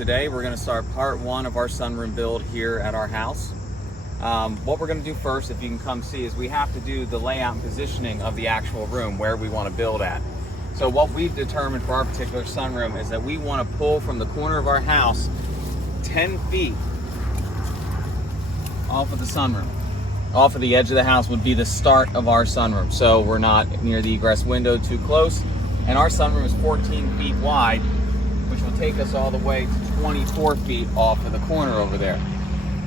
Today we're going to start part one of our sunroom build here at our house. What we're going to do first, if you can come see, is we have to do the layout and positioning of the actual room where we want to build at. So what we've determined for our particular sunroom is that we want to pull from the corner of our house 10 feet off of the sunroom. Off of the edge of the house would be the start of our sunroom. So we're not near the egress window too close. And our sunroom is 14 feet wide, which will take us all the way to 24 feet off of the corner over there.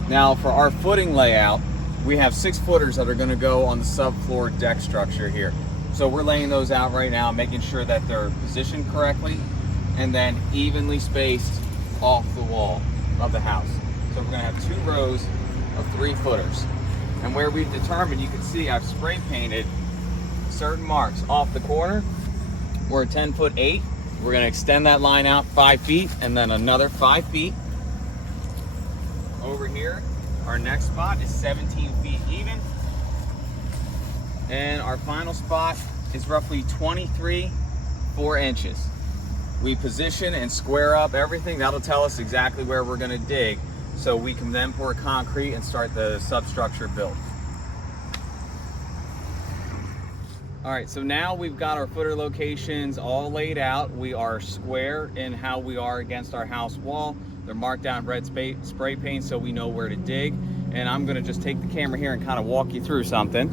Now for our footing layout, we have 6 footers that are going to go on the subfloor deck structure here. So we're laying those out right now, making sure that they're positioned correctly and then evenly spaced off the wall of the house. So we're going to have 2 rows of 3 footers. And where we've determined, you can see I've spray painted certain marks off the corner. We're 10'8". We're going to extend that line out 5 feet and then another 5 feet. Over here, our next spot is 17 feet even. And our final spot is roughly 4 inches. We position and square up everything. That'll tell us exactly where we're going to dig, so we can then pour concrete and start the substructure build. All right, so now we've got our footer locations all laid out. We are square in how we are against our house wall. They're marked out in red spray paint so we know where to dig. And I'm gonna just take the camera here and kind of walk you through something.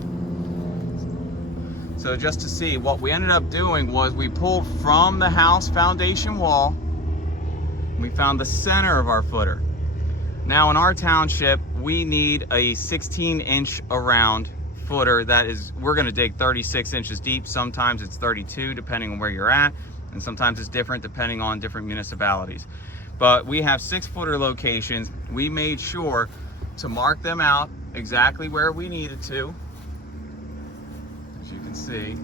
So just to see, what we ended up doing was we pulled from the house foundation wall. We found the center of our footer. Now in our township, we need a 16-inch around footer. That is, we're going to dig 36 inches deep. Sometimes it's 32 depending on where you're at, and sometimes it's different depending on different municipalities. But we have 6 footer locations. We made sure to mark them out exactly where we needed to. As you can see,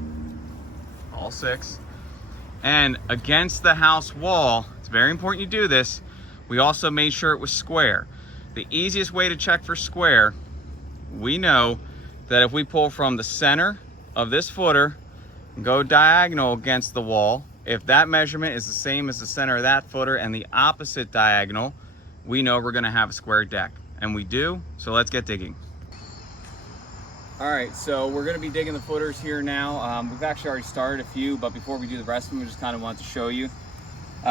all 6. And against the house wall, it's very important you do this, we also made sure it was square. The easiest way to check for square, we know that if we pull from the center of this footer and go diagonal against the wall, if that measurement is the same as the center of that footer and the opposite diagonal, we know we're gonna have a square deck. And we do, so let's get digging. All right, so we're gonna be digging the footers here now. We've actually already started a few, but before we do the rest of them, we just kind of wanted to show you.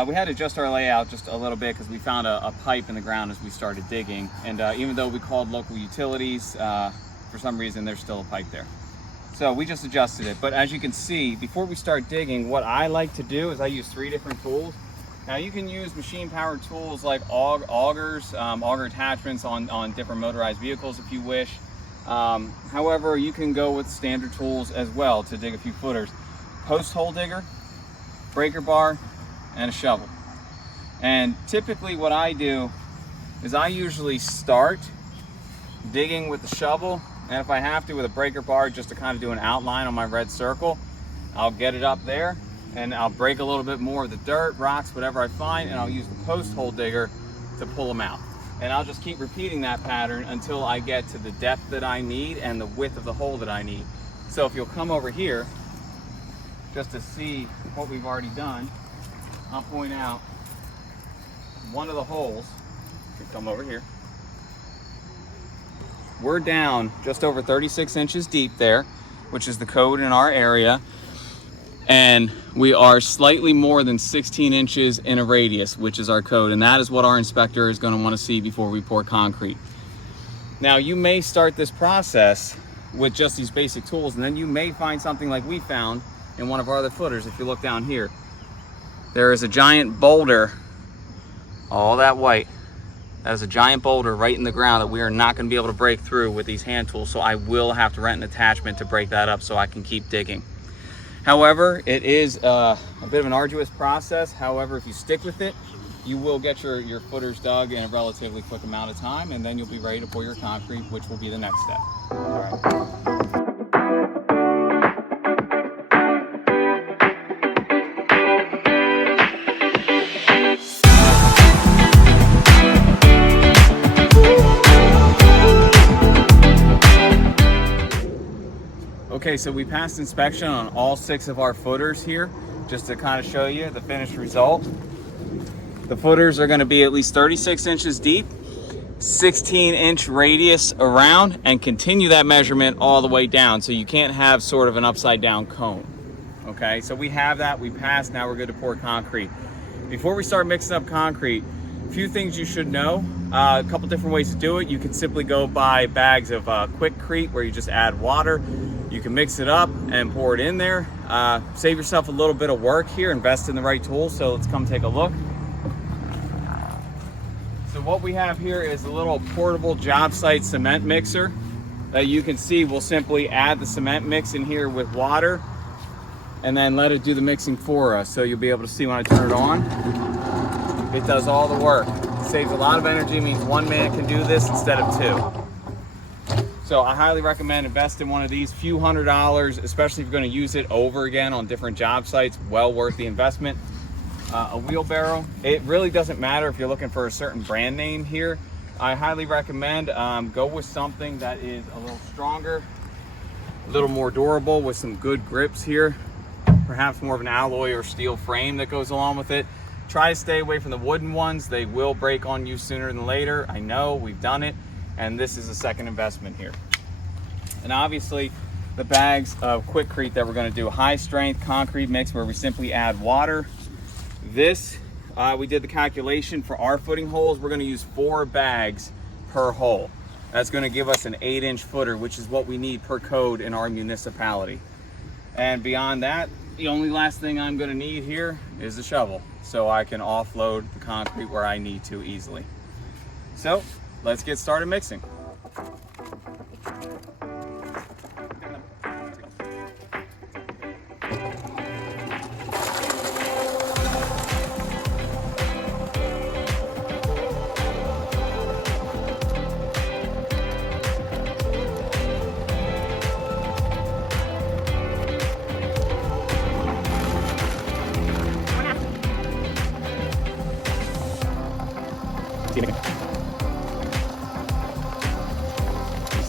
We had to adjust our layout just a little bit because we found a pipe in the ground as we started digging. And even though we called local utilities, for some reason there's still a pipe there. So we just adjusted it. But as you can see, before we start digging, what I like to do is I use 3 different tools. Now you can use machine powered tools like augers, auger attachments on different motorized vehicles if you wish. However, you can go with standard tools as well to dig a few footers. Post hole digger, breaker bar, and a shovel. And typically what I do is I usually start digging with the shovel, and if I have to with a breaker bar just to kind of do an outline on my red circle, I'll get it up there and I'll break a little bit more of the dirt, rocks, whatever I find, and I'll use the post hole digger to pull them out. And I'll just keep repeating that pattern until I get to the depth that I need and the width of the hole that I need. So if you'll come over here just to see what we've already done, I'll point out one of the holes. You can come over here. We're down just over 36 inches deep there, which is the code in our area. And we are slightly more than 16 inches in a radius, which is our code. And that is what our inspector is going to want to see before we pour concrete. Now, you may start this process with just these basic tools, and then you may find something like we found in one of our other footers. If you look down here, there is a giant boulder, all that white. That is a giant boulder right in the ground that we are not going to be able to break through with these hand tools. So I will have to rent an attachment to break that up so I can keep digging. However, it is a bit of an arduous process. However, if you stick with it, you will get your footers dug in a relatively quick amount of time, and then you'll be ready to pour your concrete, which will be the next step. All right. Okay, so we passed inspection on all 6 of our footers here, just to kind of show you the finished result. The footers are going to be at least 36 inches deep, 16-inch radius around, and continue that measurement all the way down, so you can't have sort of an upside down cone. Okay, so we have that, we passed, now we're good to pour concrete. Before we start mixing up concrete, a few things you should know. A couple different ways to do it. You can simply go buy bags of Quickcrete where you just add water. You can mix it up and pour it in there. Save yourself a little bit of work here, invest in the right tools. So let's come take a look. So what we have here is a little portable job site cement mixer that you can see. We'll simply add the cement mix in here with water and then let it do the mixing for us. So you'll be able to see when I turn it on. It does all the work. It saves a lot of energy, means one man can do this instead of two. So I highly recommend invest in one of these, few $100s, especially if you're going to use it over again on different job sites. Well worth the investment. A wheelbarrow, it really doesn't matter if you're looking for a certain brand name here. I highly recommend go with something that is a little stronger, a little more durable, with some good grips here, perhaps more of an alloy or steel frame that goes along with it. Try to stay away from the wooden ones. They will break on you sooner than later. I know, we've done it, and this is a second investment here. And obviously the bags of Quickcrete that we're going to do, high strength concrete mix where we simply add water. This, we did the calculation for our footing holes. We're going to use 4 bags per hole. That's going to give us an 8-inch footer, which is what we need per code in our municipality. And beyond that, the only last thing I'm going to need here is the shovel, so I can offload the concrete where I need to easily. So let's get started mixing.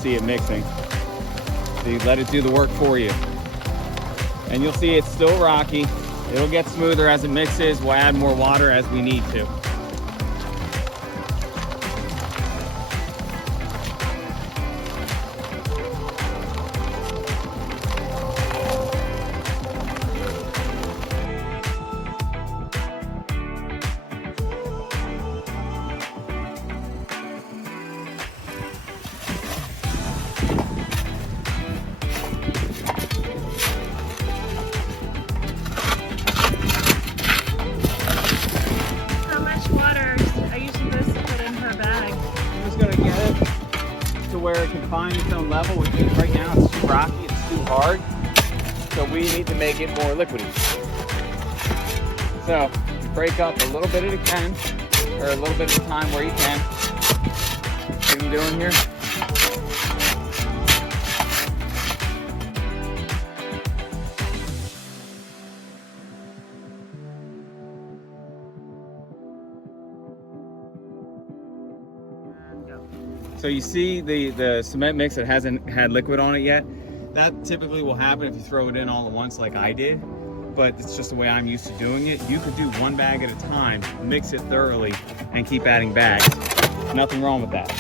See it mixing. So you let it do the work for you. And you'll see it's still rocky. It'll get smoother as it mixes. We'll add more water as we need to. Where it can find its own level, which means right now it's too rocky, it's too hard, so we need to make it more liquidy. So you break up a little bit at a time, or a little bit at a time where you can. See what I'm doing here? So you see the cement mix that hasn't had liquid on it yet. That typically will happen if you throw it in all at once like I did, but it's just the way I'm used to doing it. You could do 1 bag at a time, mix it thoroughly, and keep adding bags. Nothing wrong with that.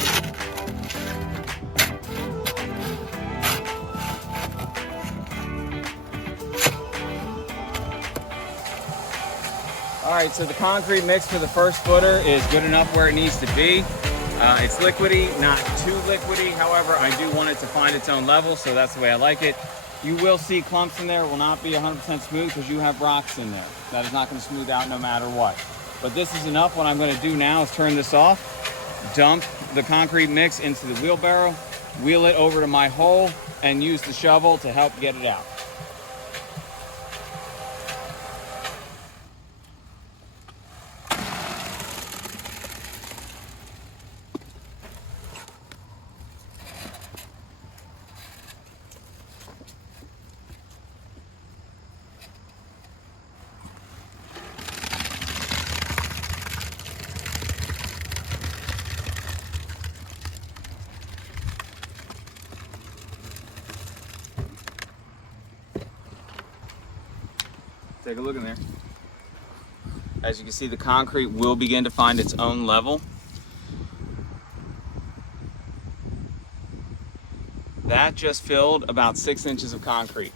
All right, so the concrete mix for the first footer is good enough where it needs to be. It's liquidy, not too liquidy. However, I do want it to find its own level, so that's the way I like it. You will see clumps in there. It will not be 100% smooth because you have rocks in there. That is not going to smooth out no matter what. But this is enough. What I'm going to do now is turn this off, dump the concrete mix into the wheelbarrow, wheel it over to my hole, and use the shovel to help get it out. Take a look in there. As you can see, the concrete will begin to find its own level. That just filled about 6 inches of concrete,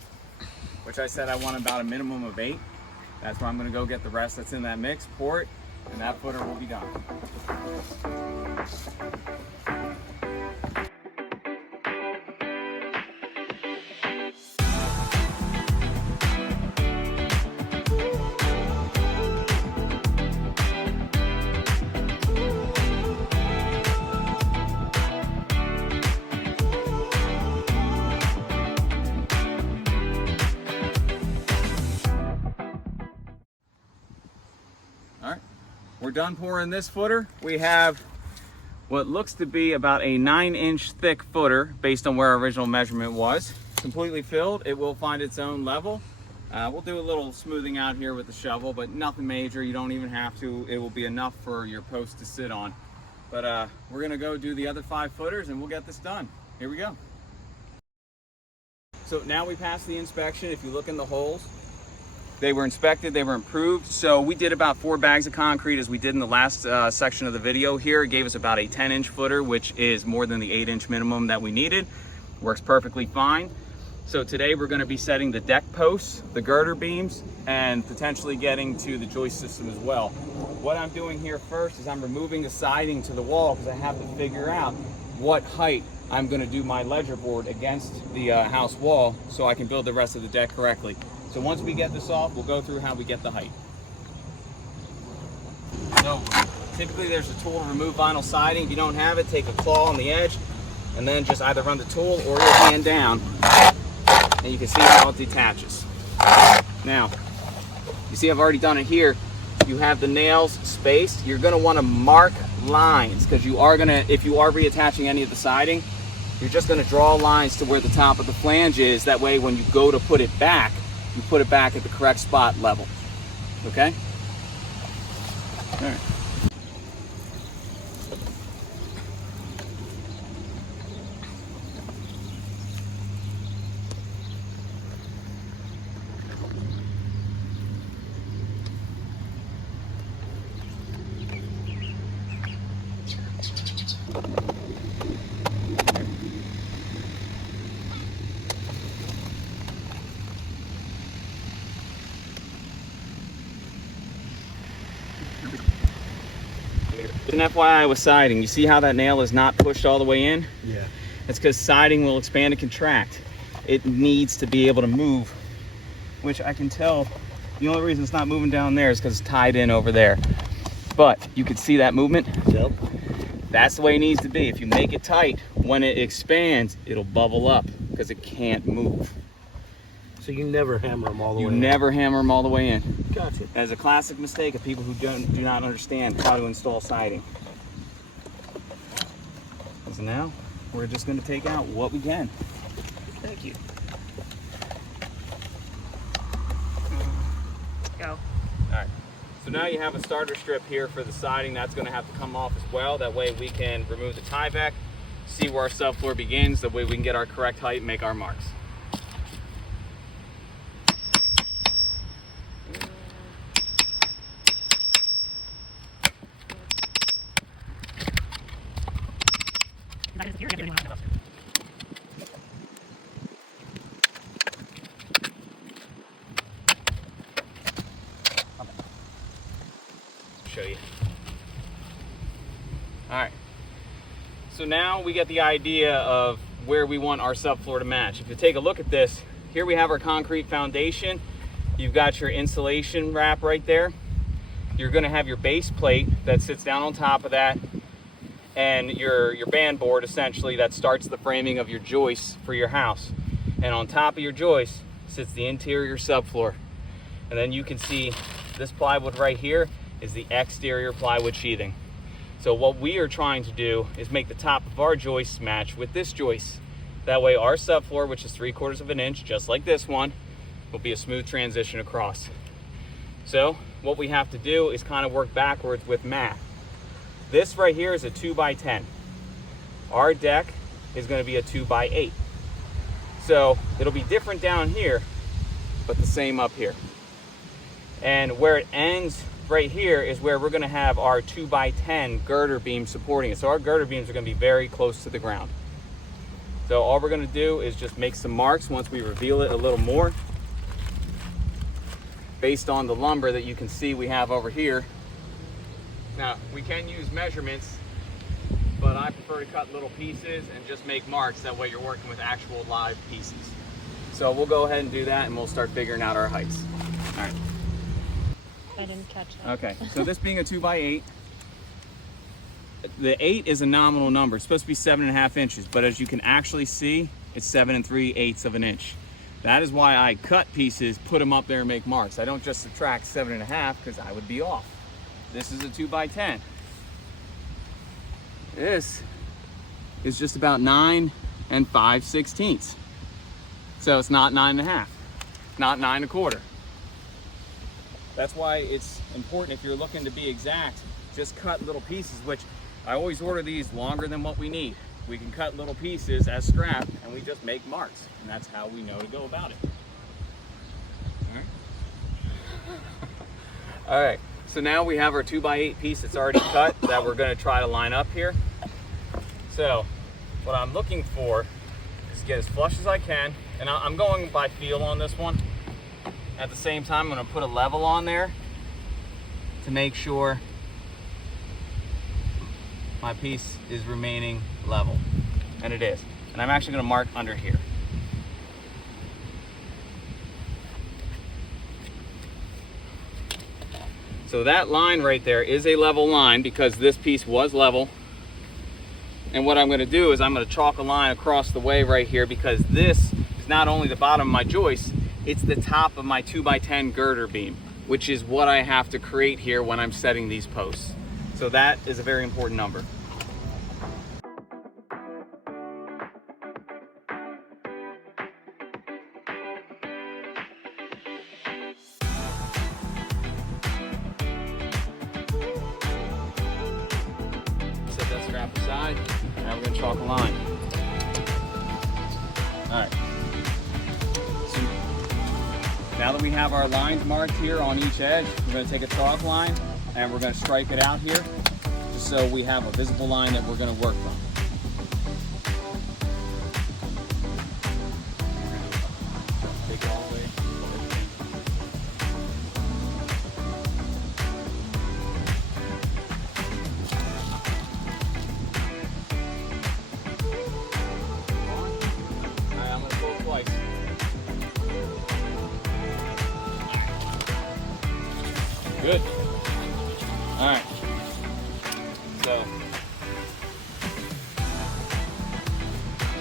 which I said I want about a minimum of 8. That's where I'm gonna go get the rest that's in that mix, pour it, and that footer will be done. All right, we're done pouring this footer. We have what looks to be about a 9-inch thick footer based on where our original measurement was. Completely filled, it will find its own level. We'll do a little smoothing out here with the shovel, but nothing major. You don't even have to. It will be enough for your post to sit on. But we're gonna go do the other 5 footers and we'll get this done. Here we go. So now we passed the inspection. If you look in the holes, they were inspected, they were improved. So we did about 4 bags of concrete as we did in the last section of the video here. It gave us about a 10-inch footer, which is more than the 8-inch minimum that we needed. Works perfectly fine. So today we're gonna be setting the deck posts, the girder beams, and potentially getting to the joist system as well. What I'm doing here first is I'm removing the siding to the wall because I have to figure out what height I'm gonna do my ledger board against the house wall so I can build the rest of the deck correctly. So once we get this off, we'll go through how we get the height. So typically there's a tool to remove vinyl siding. If you don't have it, take a claw on the edge and then just either run the tool or your hand down and you can see how it detaches. Now, you see I've already done it here. You have the nails spaced. You're gonna wanna mark lines because you are gonna, if you are reattaching any of the siding, you're just gonna draw lines to where the top of the flange is. That way when you go to put it back, you put it back at the correct spot level, okay? All right. An FYI with siding, you see how that nail is not pushed all the way in? Yeah. It's because siding will expand and contract. It needs to be able to move, which I can tell the only reason it's not moving down there is because it's tied in over there. But you can see that movement? Yep. That's the way it needs to be. If you make it tight, when it expands, it'll bubble up because it can't move. So you never hammer them all the way in? You never hammer them all the way in. Gotcha. That's a classic mistake of people who do not understand how to install siding. So now, we're just going to take out what we can. Thank you. Go. All right. So now you have a starter strip here for the siding. That's going to have to come off as well. That way we can remove the tie back, see where our subfloor begins. That way we can get our correct height and make our marks. Show you. All right. So now we get the idea of where we want our subfloor to match. If you take a look at this, here we have our concrete foundation. You've got your insulation wrap right there. You're going to have your base plate that sits down on top of that, and your band board essentially that starts the framing of your joists for your house. And on top of your joist sits the interior subfloor. And then you can see this plywood right here is the exterior plywood sheathing. So what we are trying to do is make the top of our joists match with this joist. That way our subfloor, which is 3/4 of an inch, just like this one, will be a smooth transition across. So what we have to do is kind of work backwards with math. This right here is a 2x10. Our deck is going to be a 2x8. So it'll be different down here, but the same up here. And where it ends right here is where we're gonna have our 2x10 girder beam supporting it. So our girder beams are gonna be very close to the ground. So all we're gonna do is just make some marks once we reveal it a little more, based on the lumber that you can see we have over here. Now, we can use measurements, but I prefer to cut little pieces and just make marks. That way you're working with actual live pieces. So we'll go ahead and do that, and we'll start figuring out our heights. All right. I didn't catch that. Okay, so this being a 2x8, the 8 is a nominal number. It's supposed to be 7.5 inches, but as you can actually see, it's 7 3/8 of an inch. That is why I cut pieces, put them up there and make marks. I don't just subtract 7.5 because I would be off. This is a 2x10. This is just about 9 5/16. So it's not 9.5, not 9 1/4. That's why it's important, if you're looking to be exact, just cut little pieces, which I always order these longer than what we need. We can cut little pieces as scrap and we just make marks. And that's how we know to go about it. All right. All right, so now we have our 2x8 piece that's already cut that we're gonna try to line up here. So what I'm looking for is get as flush as I can. And I'm going by feel on this one. At the same time, I'm gonna put a level on there to make sure my piece is remaining level, and it is. And I'm actually gonna mark under here. So that line right there is a level line because this piece was level. And what I'm gonna do is I'm gonna chalk a line across the way right here, because this is not only the bottom of my joist, it's the top of my 2x10 girder beam, which is what I have to create here when I'm setting these posts. So that is a very important number. Set that scrap aside. Now we're gonna chalk a line. All right. So now that we have our lines marked here on each edge, we're gonna take a chalk line and we're gonna stripe it out here, just so we have a visible line that we're gonna work from. Take it all the way. Twice. Good. All right. So,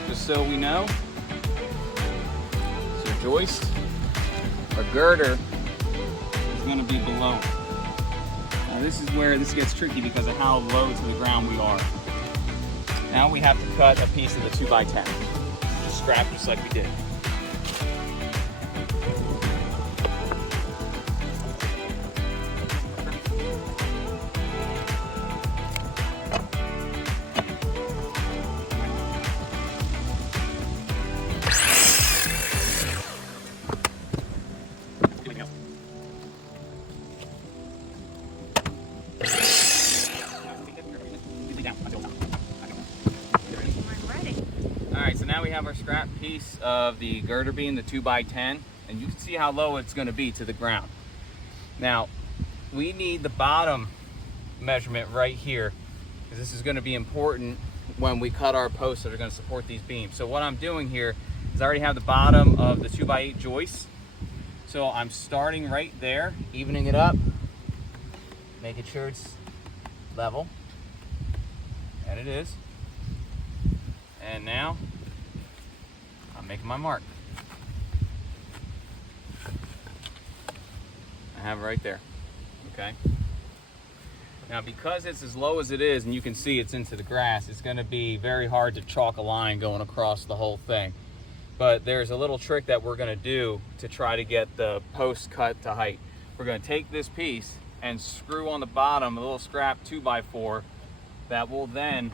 just so we know, so joist or girder is going to be below. Now this is where this gets tricky because of how low to the ground we are. Now we have to cut a piece of the 2x10. Scrap just like we did. All right, so now we have our scrap piece of the girder beam, the 2x10, and you can see how low it's going to be to the ground. Now, we need the bottom measurement right here, because this is going to be important when we cut our posts that are going to support these beams. So what I'm doing here is I already have the bottom of the 2x8 joist. So I'm starting right there, evening it up, making sure it's level, and it is. And now I'm making my mark. I have it right there. Okay. Now, because it's as low as it is, and you can see it's into the grass, it's going to be very hard to chalk a line going across the whole thing. But there's a little trick that we're going to do to try to get the post cut to height. We're going to take this piece and screw on the bottom a little scrap 2x4 that will then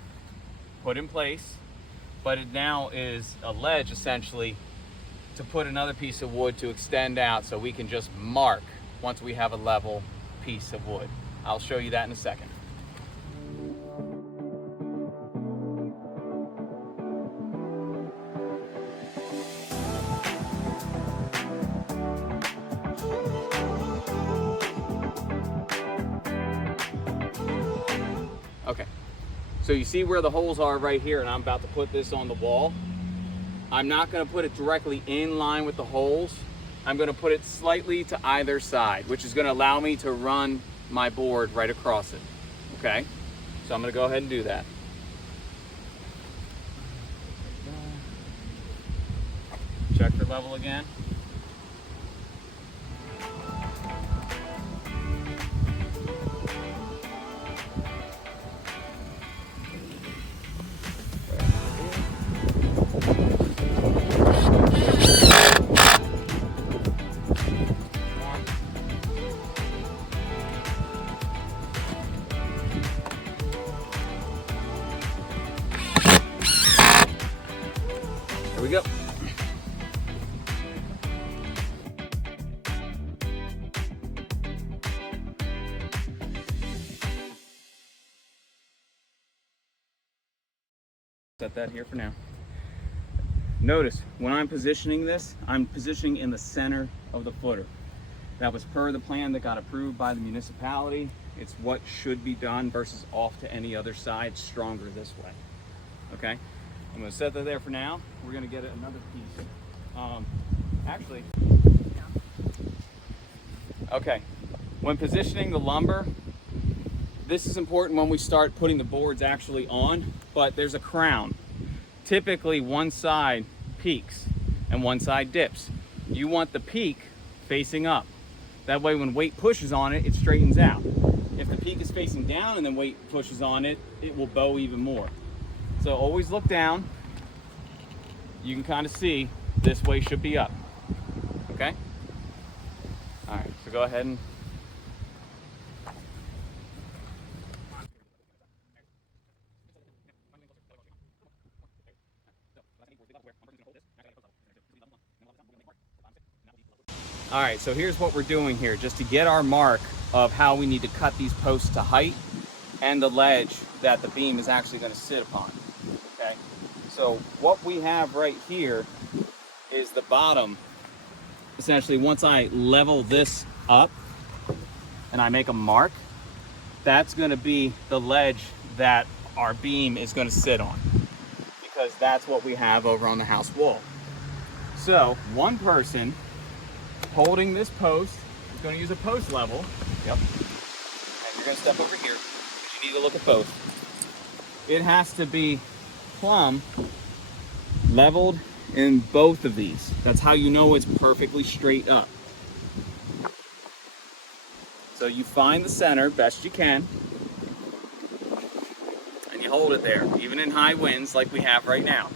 put in place. But it now is a ledge essentially to put another piece of wood to extend out, so we can just mark once we have a level piece of wood. I'll show you that in a second. Okay, so you see where the holes are right here, and I'm about to put this on the wall. I'm not going to put it directly in line with the holes. I'm going to put it slightly to either side, which is going to allow me to run my board right across it. Okay, so I'm going to go ahead and do that. Check for level again. There we go. Set that here for now. Notice when I'm positioning this, I'm positioning in the center of the footer. That was per the plan that got approved by the municipality. It's what should be done versus off to any other side, stronger this way. Okay, I'm gonna set that there for now. We're gonna get another piece. Actually, okay, when positioning the lumber, this is important when we start putting the boards actually on, but there's a crown. Typically one side peaks and one side dips. You want the peak facing up. That way when weight pushes on it, it straightens out. If the peak is facing down and then weight pushes on it, it will bow even more. So always look down. You can kind of see this way should be up. Okay? All right, so go ahead and all right, so here's what we're doing here, just to get our mark of how we need to cut these posts to height and the ledge that the beam is actually going to sit upon. Okay, so what we have right here is the bottom. Essentially, once I level this up and I make a mark, that's going to be the ledge that our beam is going to sit on, because that's what we have over on the house wall. So one person holding this post is going to use a post level. Yep. And you're going to step over here because you need to look at post. It has to be plumb leveled in both of these. That's how you know it's perfectly straight up. So you find the center best you can and you hold it there, even in high winds like we have right now.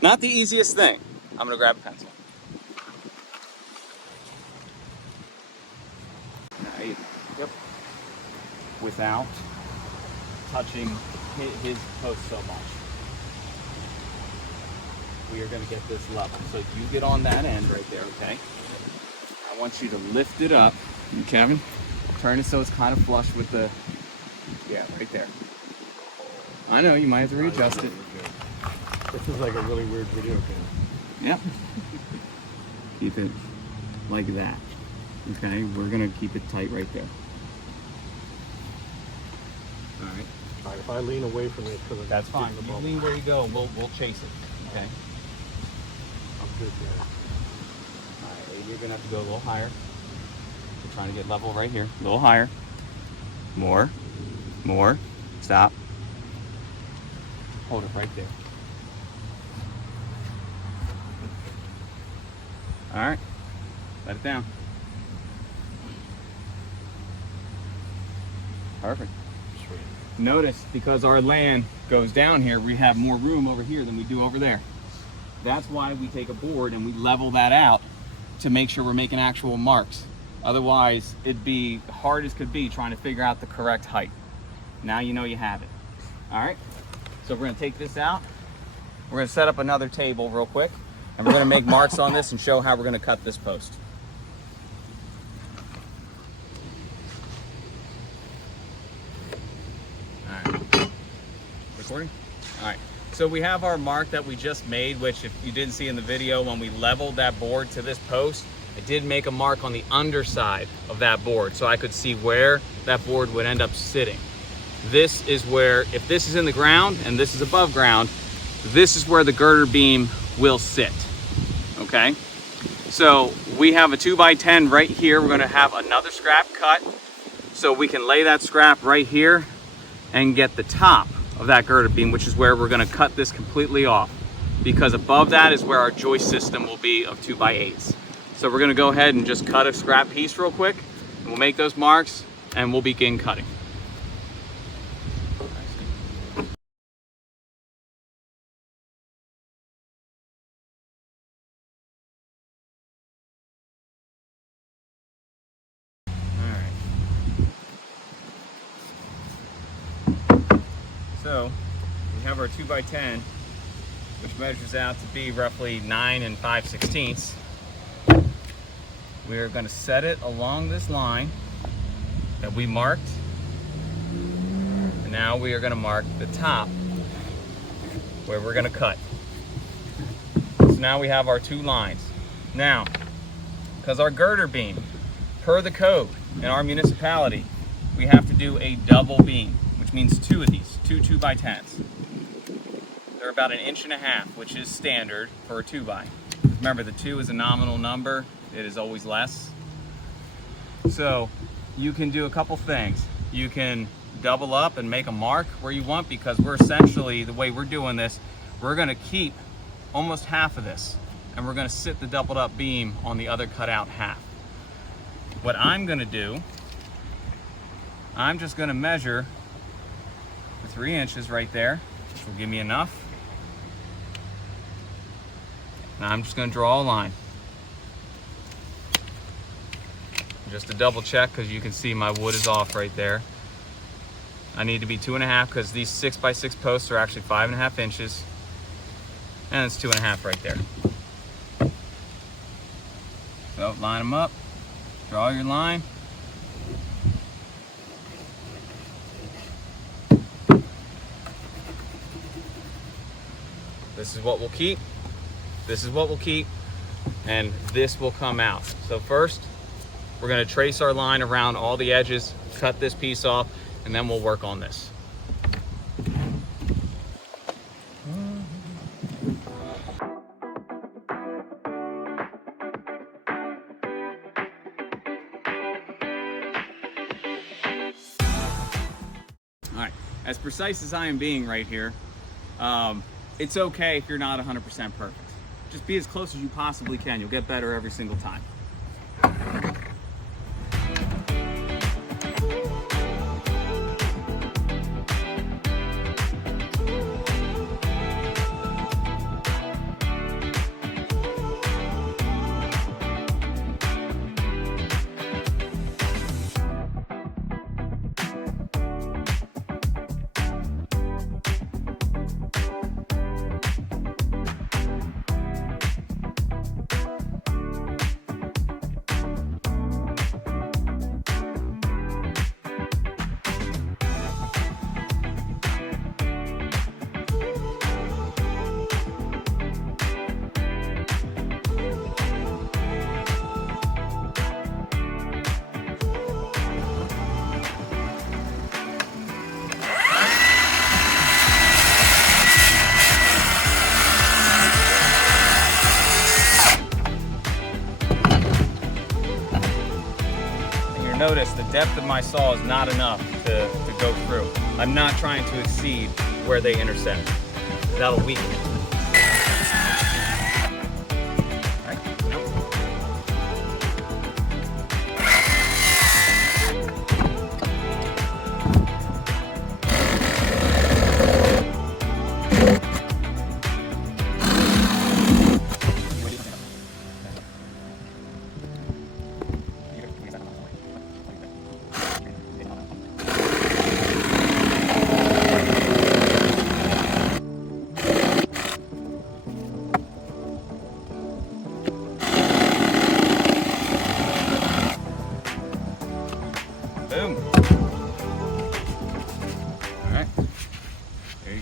Not the easiest thing. I'm gonna grab a pencil. Right. Yep. Without touching his post so much. We are gonna get this level. So you get on that end right there, okay? I want you to lift it up. And Kevin, turn it so it's kind of flush with the, yeah, right there. I know, you might have to readjust it. This is like a really weird video game. Yep. Keep it like that. Okay, we're gonna keep it tight right there. All right. All right, if I lean away from it, That's fine. You lean where you go, and we'll chase it. Okay. I'm good there. All right, you're gonna have to go a little higher. We're trying to get level right here. A little higher. More. More. Stop. Hold it right there. All right, let it down. Perfect. Sweet. Notice, because our land goes down here, we have more room over here than we do over there. That's why we take a board and we level that out to make sure we're making actual marks. Otherwise, it'd be hard as could be trying to figure out the correct height. Now you know you have it. All right, so we're gonna take this out. We're gonna set up another table real quick, and we're gonna make marks on this and show how we're gonna cut this post. recording? All right. So we have our mark that we just made, which if you didn't see in the video, when we leveled that board to this post, I did make a mark on the underside of that board so I could see where that board would end up sitting. This is where, if this is in the ground and this is above ground, this is where the girder beam will sit, okay? So we have a 2x10 right here. We're gonna have another scrap cut so we can lay that scrap right here and get the top of that girder beam, which is where we're gonna cut this completely off, because above that is where our joist system will be of 2x8s. So we're gonna go ahead and just cut a scrap piece real quick, and we'll make those marks and we'll begin cutting. So we have our 2x10, which measures out to be roughly 9 5/16. We're going to set it along this line that we marked. And now we are going to mark the top where we're going to cut. So now we have our two lines. Now, because our girder beam, per the code in our municipality, we have to do a double beam, which means two of these, two 2x10s. They're about 1.5 inches, which is standard for a 2x. Remember, the 2 is a nominal number. It is always less. So you can do a couple things. You can double up and make a mark where you want, because we're essentially, the way we're doing this, we're gonna keep almost half of this and we're gonna sit the doubled up beam on the other cut out half. What I'm gonna do, I'm just gonna measure the 3 inches right there, which will give me enough. Now I'm just gonna draw a line. Just to double check, because you can see my wood is off right there. I need to be 2.5, because these 6x6 posts are actually 5.5 inches. And it's 2.5 right there. So line them up, draw your line. This is what we'll keep. This is what we'll keep. And this will come out. So first, we're going to trace our line around all the edges, cut this piece off, and then we'll work on this. All right, as precise as I am being right here, it's okay if you're not 100% perfect. Just be as close as you possibly can. You'll get better every single time. Notice the depth of my saw is not enough to go through. I'm not trying to exceed where they intersect. That'll weaken it.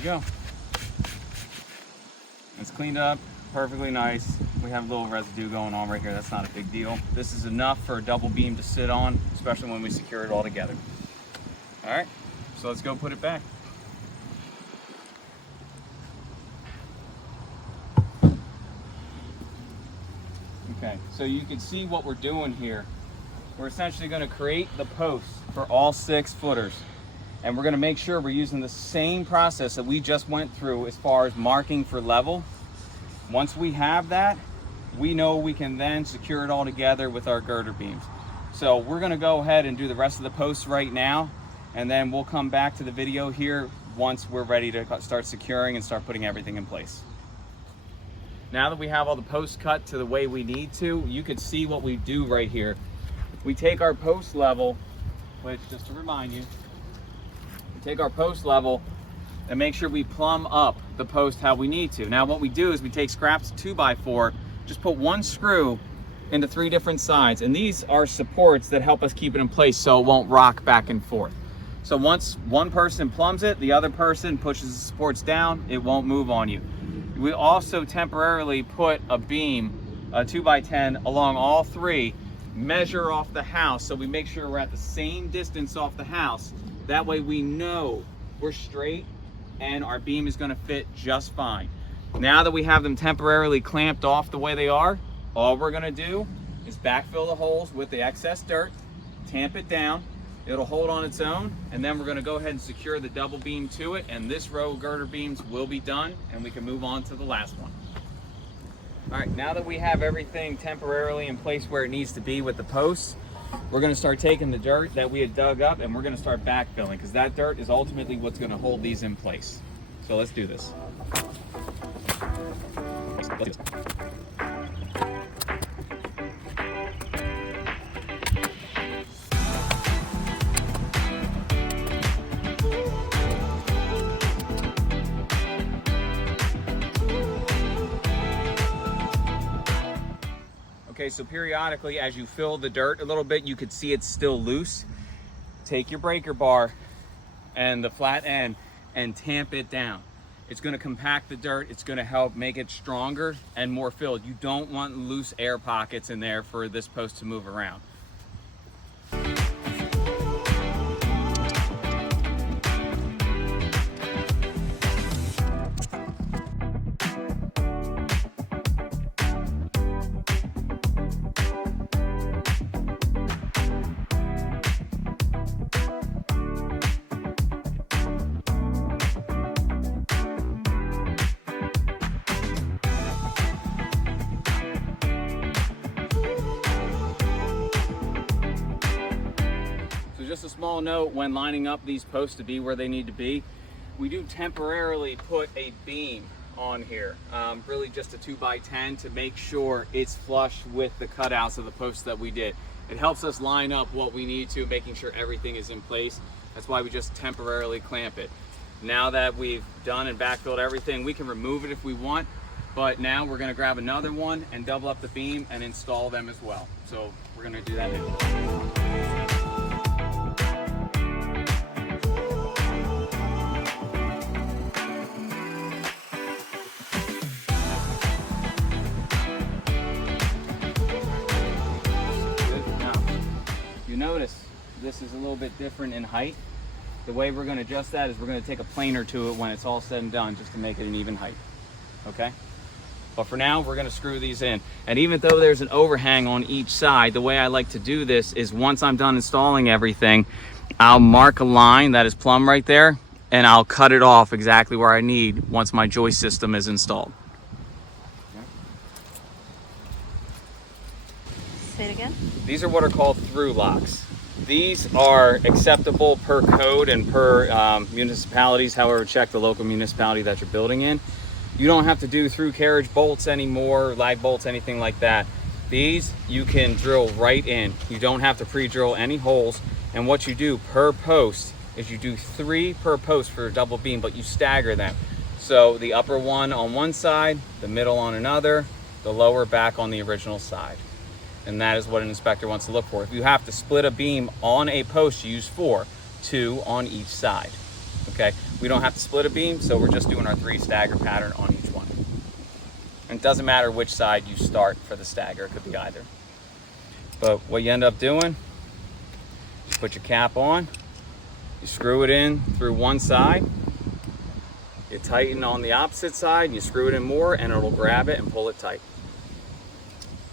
go. It's cleaned up, perfectly nice. We have a little residue going on right here. That's not a big deal. This is enough for a double beam to sit on, especially when we secure it all together. All right, so let's go put it back. Okay, so you can see what we're doing here. We're essentially going to create the posts for all 6 footers. And we're going to make sure we're using the same process that we just went through as far as marking for level. Once we have that, we know we can then secure it all together with our girder beams. So we're going to go ahead and do the rest of the posts right now, and then we'll come back to the video here once we're ready to start securing and start putting everything in place. Now that we have all the posts cut to the way we need to, you can see what we do right here. We take our post level, which, just to remind you, we take our post level and make sure we plumb up the post how we need to. Now what we do is we take scraps 2x4, just put 1 screw into 3 different sides, and these are supports that help us keep it in place so it won't rock back and forth. So once one person plumbs it, the other person pushes the supports down, it won't move on you. We also temporarily put a beam, a 2x10, along all 3, measure off the house, so we make sure we're at the same distance off the house. That way we know we're straight and our beam is going to fit just fine. Now that we have them temporarily clamped off the way they are, all we're going to do is backfill the holes with the excess dirt, tamp it down, it'll hold on its own, and then we're going to go ahead and secure the double beam to it, and this row of girder beams will be done, and we can move on to the last one. All right, now that we have everything temporarily in place where it needs to be with the posts, we're going to start taking the dirt that we had dug up and we're going to start backfilling, because that dirt is ultimately what's going to hold these in place. So let's do this. Okay, so periodically as you fill the dirt a little bit, you could see it's still loose. Take your breaker bar and the flat end and tamp it down. It's going to compact the dirt. It's going to help make it stronger and more filled. You don't want loose air pockets in there for this post to move around. Just a small note, when lining up these posts to be where they need to be, we do temporarily put a beam on here, really just a 2x10, to make sure it's flush with the cutouts of the posts that we did. It helps us line up what we need to, making sure everything is in place. That's why we just temporarily clamp it. Now that we've done and backfilled everything, we can remove it if we want, but now we're going to grab another one and double up the beam and install them as well. So we're going to do that now. Notice this is a little bit different in height. The way we're going to adjust that is we're going to take a planer to it when it's all said and done, just to make it an even height. Okay, but for now we're going to screw these in, and even though there's an overhang on each side, the way I like to do this is once I'm done installing everything, I'll mark a line that is plumb right there and I'll cut it off exactly where I need once my joist system is installed. Say it again. These are what are called through locks. These are acceptable per code and per municipalities. However, check the local municipality that you're building in. You don't have to do through carriage bolts anymore, lag bolts, anything like that. These you can drill right in. You don't have to pre-drill any holes. And what you do per post is you do 3 per post for a double beam, but you stagger them. So the upper one on one side, the middle on another, the lower back on the original side. And that is what an inspector wants to look for. If you have to split a beam on a post, you use 4, 2 on each side. Okay, we don't have to split a beam, so we're just doing our 3 stagger pattern on each one. And it doesn't matter which side you start for the stagger, it could be either. But what you end up doing, you put your cap on, you screw it in through one side, you tighten on the opposite side, you screw it in more, and it'll grab it and pull it tight.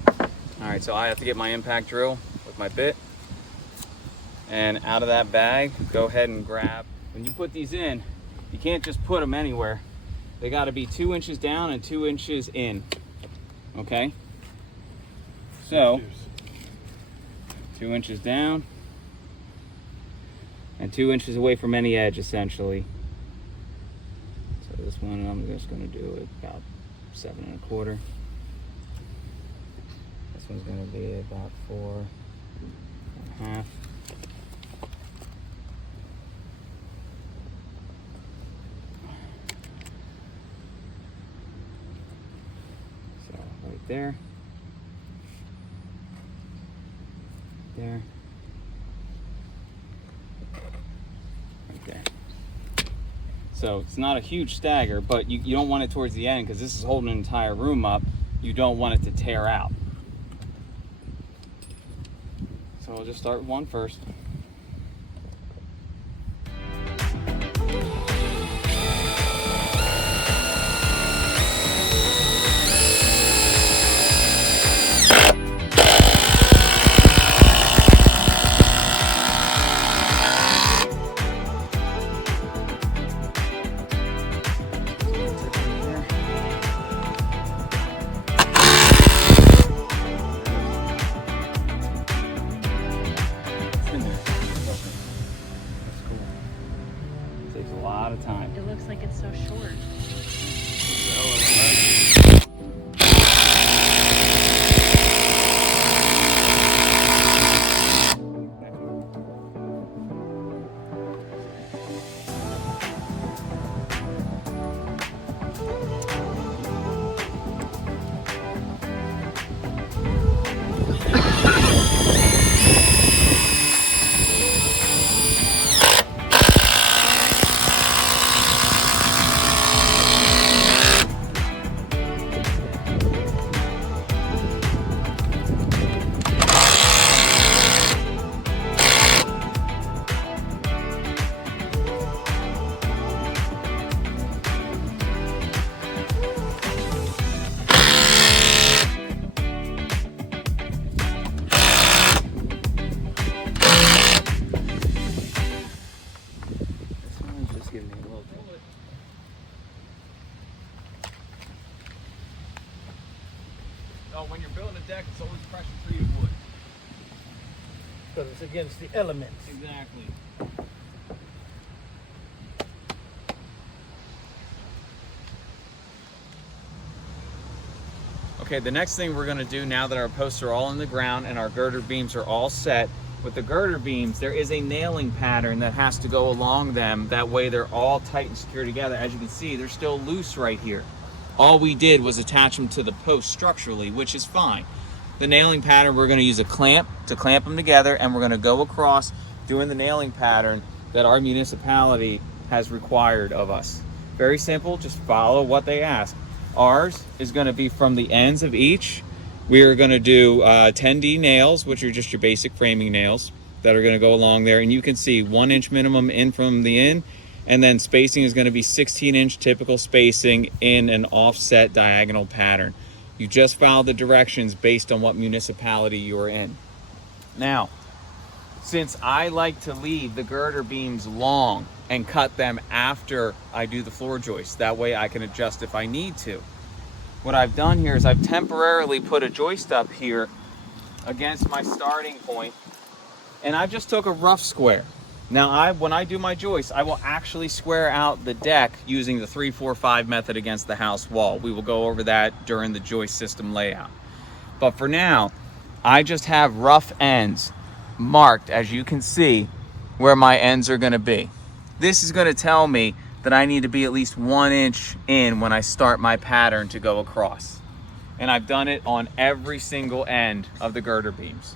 All right, so I have to get my impact drill with my bit, and out of that bag, go ahead and grab. When you put these in, you can't just put them anywhere. They got to be 2 inches down and 2 inches in, okay? So, 2 inches down and 2 inches away from any edge, essentially. So this one, I'm just going to do it about 7 1/4. This one's going to be about 4 1/2. So right there, there, right there. So it's not a huge stagger, but you don't want it towards the end because this is holding an entire room up. You don't want it to tear out. So I'll just start with one first. Saves a lot of time. It looks like it's so short. Oh, when you're building a deck, it's always pressure-treated wood. Because it's against the elements. Exactly. Okay, the next thing we're going to do now that our posts are all on the ground and our girder beams are all set, with the girder beams, there is a nailing pattern that has to go along them. That way they're all tight and secure together. As you can see, they're still loose right here. All we did was attach them to the post structurally, which is fine. The nailing pattern, we're going to use a clamp to clamp them together, and we're going to go across doing the nailing pattern that our municipality has required of us. Very simple, just follow what they ask. Ours is going to be from the ends of each. We are going to do 10D nails, which are just your basic framing nails that are going to go along there. And you can see 1 inch minimum in from the in, and then spacing is going to be 16-inch typical spacing in an offset diagonal pattern. You just follow the directions based on what municipality you're in. Now, since I like to leave the girder beams long and cut them after I do the floor joist, that way I can adjust if I need to. What I've done here is I've temporarily put a joist up here against my starting point, and I just took a rough square. Now, when I do my joist, I will actually square out the deck using the 3-4-5 method against the house wall. We will go over that during the joist system layout. But for now, I just have rough ends marked, as you can see, where my ends are going to be. This is going to tell me that I need to be at least 1 inch in when I start my pattern to go across. And I've done it on every single end of the girder beams,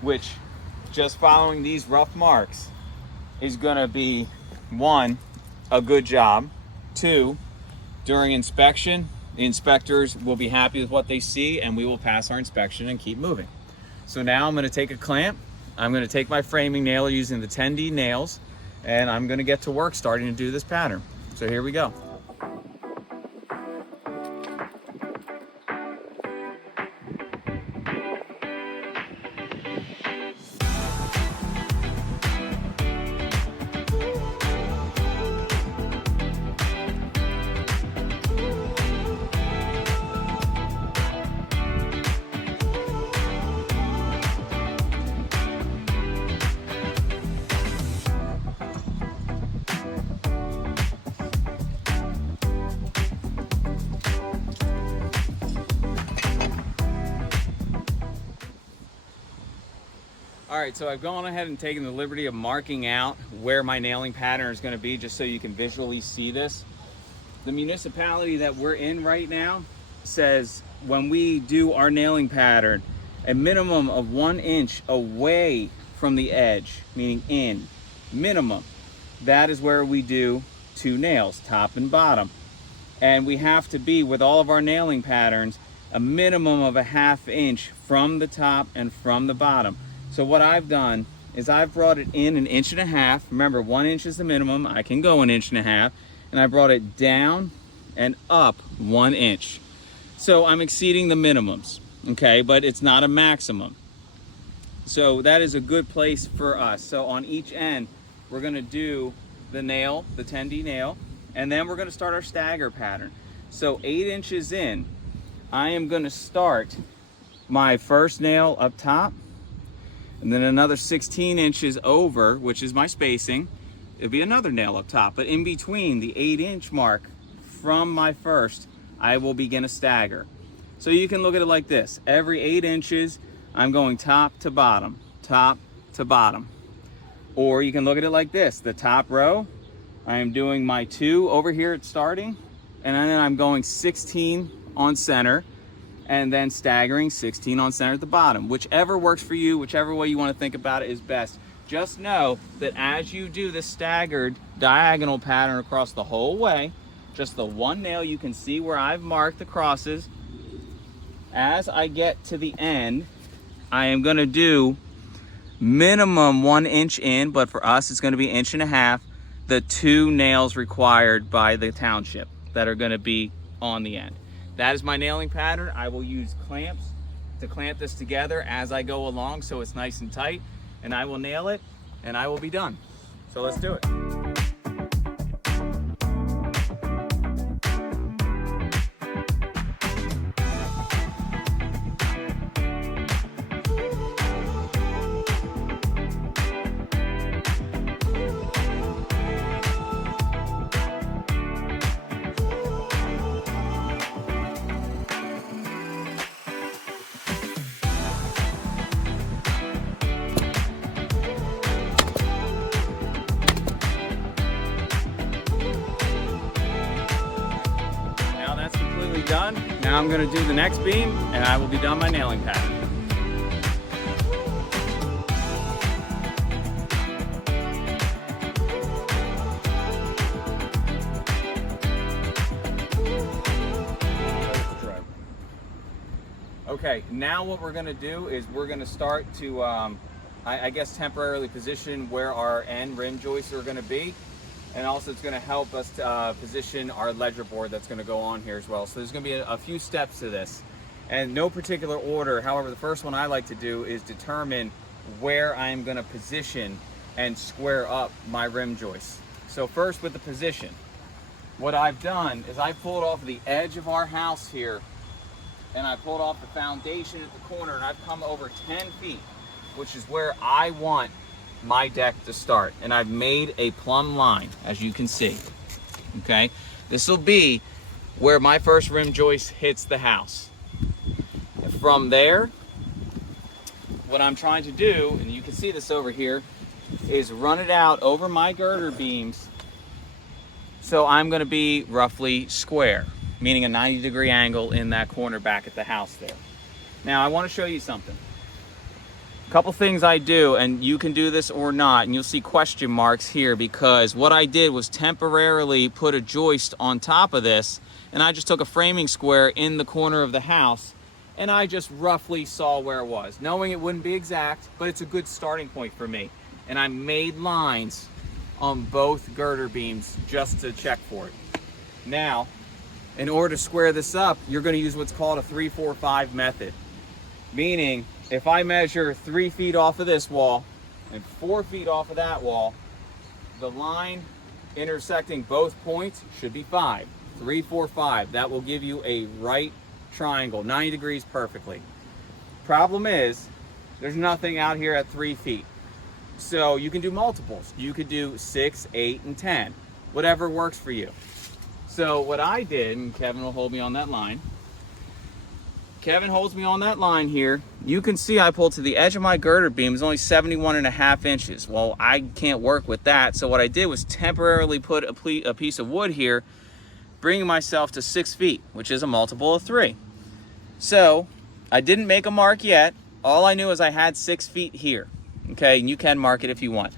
which, just following these rough marks, is going to be one, a good job. Two, during inspection, the inspectors will be happy with what they see and we will pass our inspection and keep moving. So now I'm gonna take a clamp, I'm gonna take my framing nailer using the 10D nails, and I'm gonna get to work starting to do this pattern. So here we go. All right, so I've gone ahead and taken the liberty of marking out where my nailing pattern is going to be, just so you can visually see this. The municipality that we're in right now says when we do our nailing pattern, a minimum of 1 inch away from the edge, meaning in, minimum, that is where we do 2 nails, top and bottom. And we have to be, with all of our nailing patterns, a minimum of a 1/2 inch from the top and from the bottom. So what I've done is I've brought it in 1.5 inches. Remember, 1 inch is the minimum. I can go 1.5 inches. And I brought it down and up 1 inch. So I'm exceeding the minimums, okay? But it's not a maximum. So that is a good place for us. So on each end, we're gonna do the nail, the 10D nail, and then we're gonna start our stagger pattern. So 8 inches in, I am gonna start my first nail up top, and then another 16 inches over, which is my spacing, it'll be another nail up top. But in between the 8-inch mark from my first, I will begin a stagger. So you can look at it like this. Every 8 inches, I'm going top to bottom, top to bottom. Or you can look at it like this. The top row, I am doing my 2 over here at starting, and then I'm going 16 on center, and then staggering 16 on center at the bottom. Whichever works for you, whichever way you want to think about it is best. Just know that as you do the staggered diagonal pattern across the whole way, just the 1 nail, you can see where I've marked the crosses. As I get to the end, I am gonna do minimum 1 inch in, but for us it's gonna be 1.5 inches, the 2 nails required by the township that are gonna be on the end. That is my nailing pattern. I will use clamps to clamp this together as I go along so it's nice and tight, and I will nail it and I will be done. So let's do it. Done. Now I'm going to do the next beam and I will be done my nailing pattern. Okay, now what we're going to do is we're going to start to, I guess, temporarily position where our end rim joists are going to be. And also it's going to help us position our ledger board that's going to go on here as well. So there's going to be a few steps to this. And no particular order. However, the first one I like to do is determine where I'm going to position and square up my rim joists. So first with the position, what I've done is I pulled off the edge of our house here, and I pulled off the foundation at the corner, and I've come over 10 feet, which is where I want my deck to start. And I've made a plumb line, as you can see. Okay, this will be where my first rim joist hits the house. And from there, what I'm trying to do, and you can see this over here, is run it out over my girder beams. So I'm going to be roughly square, meaning a 90-degree angle in that corner back at the house there. Now I want to show you something. Couple things I do, and you can do this or not, and you'll see question marks here because what I did was temporarily put a joist on top of this, and I just took a framing square in the corner of the house, and I just roughly saw where it was, knowing it wouldn't be exact, but it's a good starting point for me. And I made lines on both girder beams just to check for it. Now, in order to square this up, you're going to use what's called a 3-4-5 method, meaning if I measure 3 feet off of this wall and 4 feet off of that wall, the line intersecting both points should be 5. 3, 4, 5. That will give you a right triangle, 90 degrees perfectly. Problem is, there's nothing out here at 3 feet. So you can do multiples. You could do 6, 8, and 10. Whatever works for you. So what I did, and Kevin will hold me on that line. Kevin holds me on that line here. You can see I pulled to the edge of my girder beam. It's only 71.5 inches. Well, I can't work with that. So what I did was temporarily put a piece of wood here, bringing myself to 6 feet, which is a multiple of 3. So I didn't make a mark yet. All I knew is I had 6 feet here. Okay, and you can mark it if you want.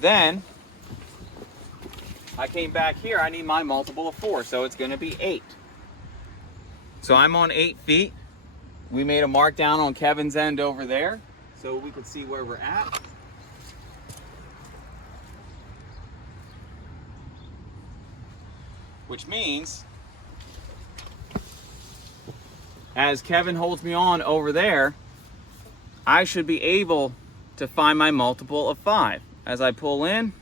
Then I came back here. I need my multiple of 4, so it's going to be 8. So I'm on 8 feet. We made a mark down on Kevin's end over there so we could see where we're at. Which means, as Kevin holds me on over there, I should be able to find my multiple of 5. As I pull in,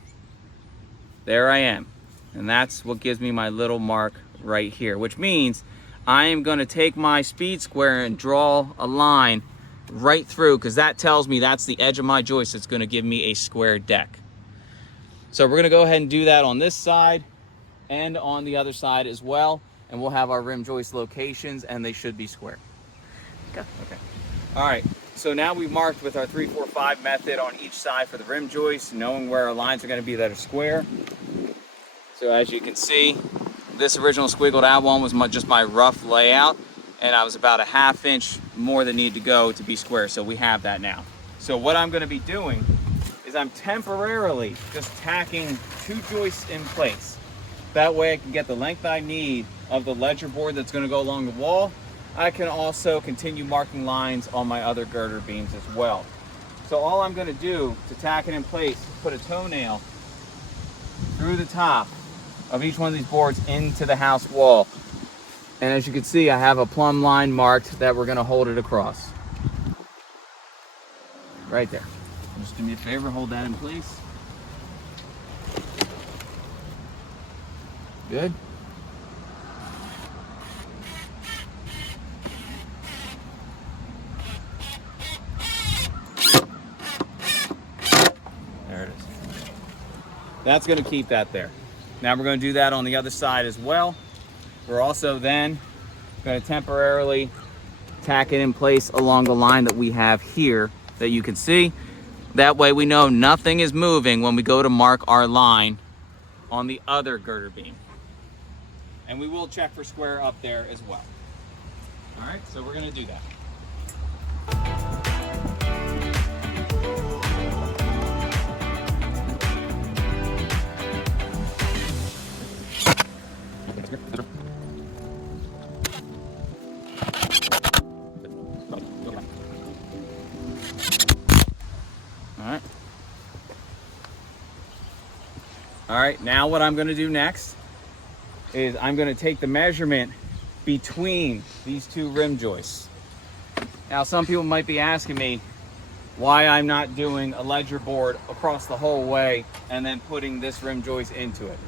there I am. And that's what gives me my little mark right here, which means I am going to take my speed square and draw a line right through, because that tells me that's the edge of my joist that's going to give me a square deck. So we're going to go ahead and do that on this side and on the other side as well, and we'll have our rim joist locations, and they should be square. Go. Okay. All right. So now we've marked with our 3-4-5 method on each side for the rim joist, knowing where our lines are going to be that are square. So as you can see, this original squiggled out one was just my rough layout, and I was about a 1/2 inch more than needed to go to be square, so we have that now. So what I'm going to be doing is I'm temporarily just tacking 2 joists in place. That way I can get the length I need of the ledger board that's going to go along the wall. I can also continue marking lines on my other girder beams as well. So all I'm going to do to tack it in place is put a toenail through the top of each one of these boards into the house wall. And as you can see, I have a plumb line marked that we're going to hold it across. Right there. Just do me a favor, hold that in place. Good. There it is. That's going to keep that there. Now we're going to do that on the other side as well. We're also then going to temporarily tack it in place along the line that we have here that you can see. That way we know nothing is moving when we go to mark our line on the other girder beam. And we will check for square up there as well. All right, so we're going to do that. All right, now what I'm going to do next is I'm going to take the measurement between these 2 rim joists. Now some people might be asking me why I'm not doing a ledger board across the whole way and then putting this rim joist into it.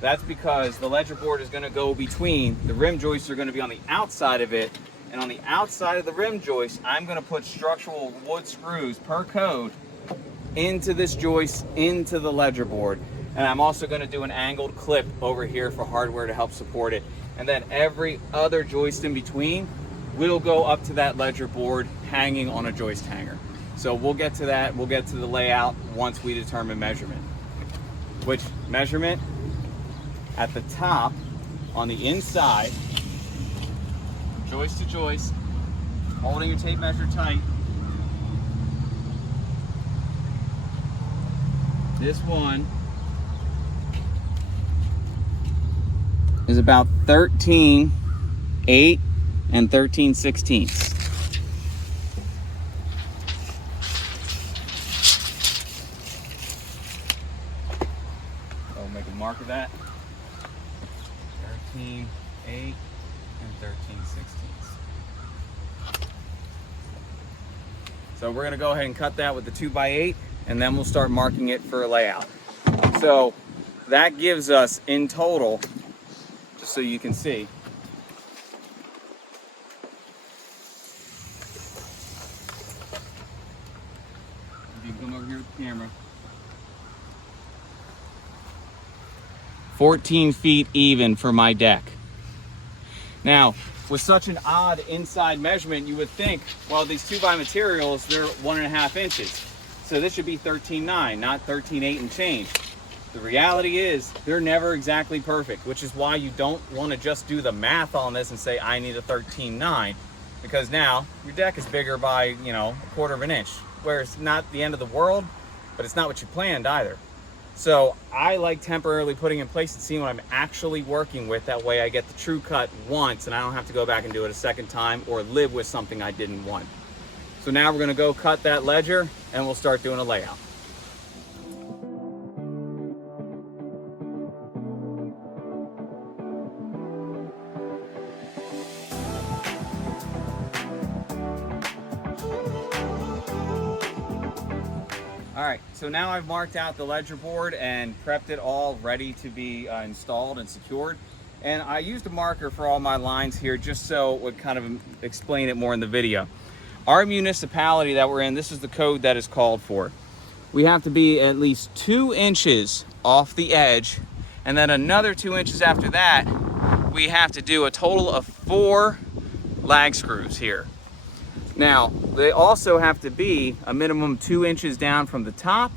That's because the ledger board is going to go between, the rim joists are going to be on the outside of it, and on the outside of the rim joist I'm going to put structural wood screws per code into this joist, into the ledger board. And I'm also going to do an angled clip over here for hardware to help support it. And then every other joist in between will go up to that ledger board hanging on a joist hanger. So we'll get to that. We'll get to the layout once we determine measurement. Which measurement? At the top, on the inside, joist to joist, holding your tape measure tight, This one is about 13.8 and 13/16. I'll make a mark of that. 13.8 and 13/16. So we're gonna go ahead and cut that with the 2x8, and then we'll start marking it for a layout. So that gives us in total, just so you can see, if you come over here with the camera, 14 feet even for my deck. Now, with such an odd inside measurement, you would think, well, these 2x materials, they're 1.5 inches. So this should be 13.9, not 13.8 and change. The reality is they're never exactly perfect, which is why you don't want to just do the math on this and say, I need a 13.9, because now your deck is bigger by, you know, 1/4 inch, where it's not the end of the world, but it's not what you planned either. So I like temporarily putting in place and seeing what I'm actually working with. That way I get the true cut once and I don't have to go back and do it a second time or live with something I didn't want. So now we're gonna go cut that ledger and we'll start doing a layout. All right, so now I've marked out the ledger board and prepped it all ready to be installed and secured. And I used a marker for all my lines here just so it would kind of explain it more in the video. Our municipality that we're in, this is the code that is called for. We have to be at least 2 inches off the edge, and then another 2 inches after that, we have to do a total of 4 lag screws here. Now, they also have to be a minimum 2 inches down from the top,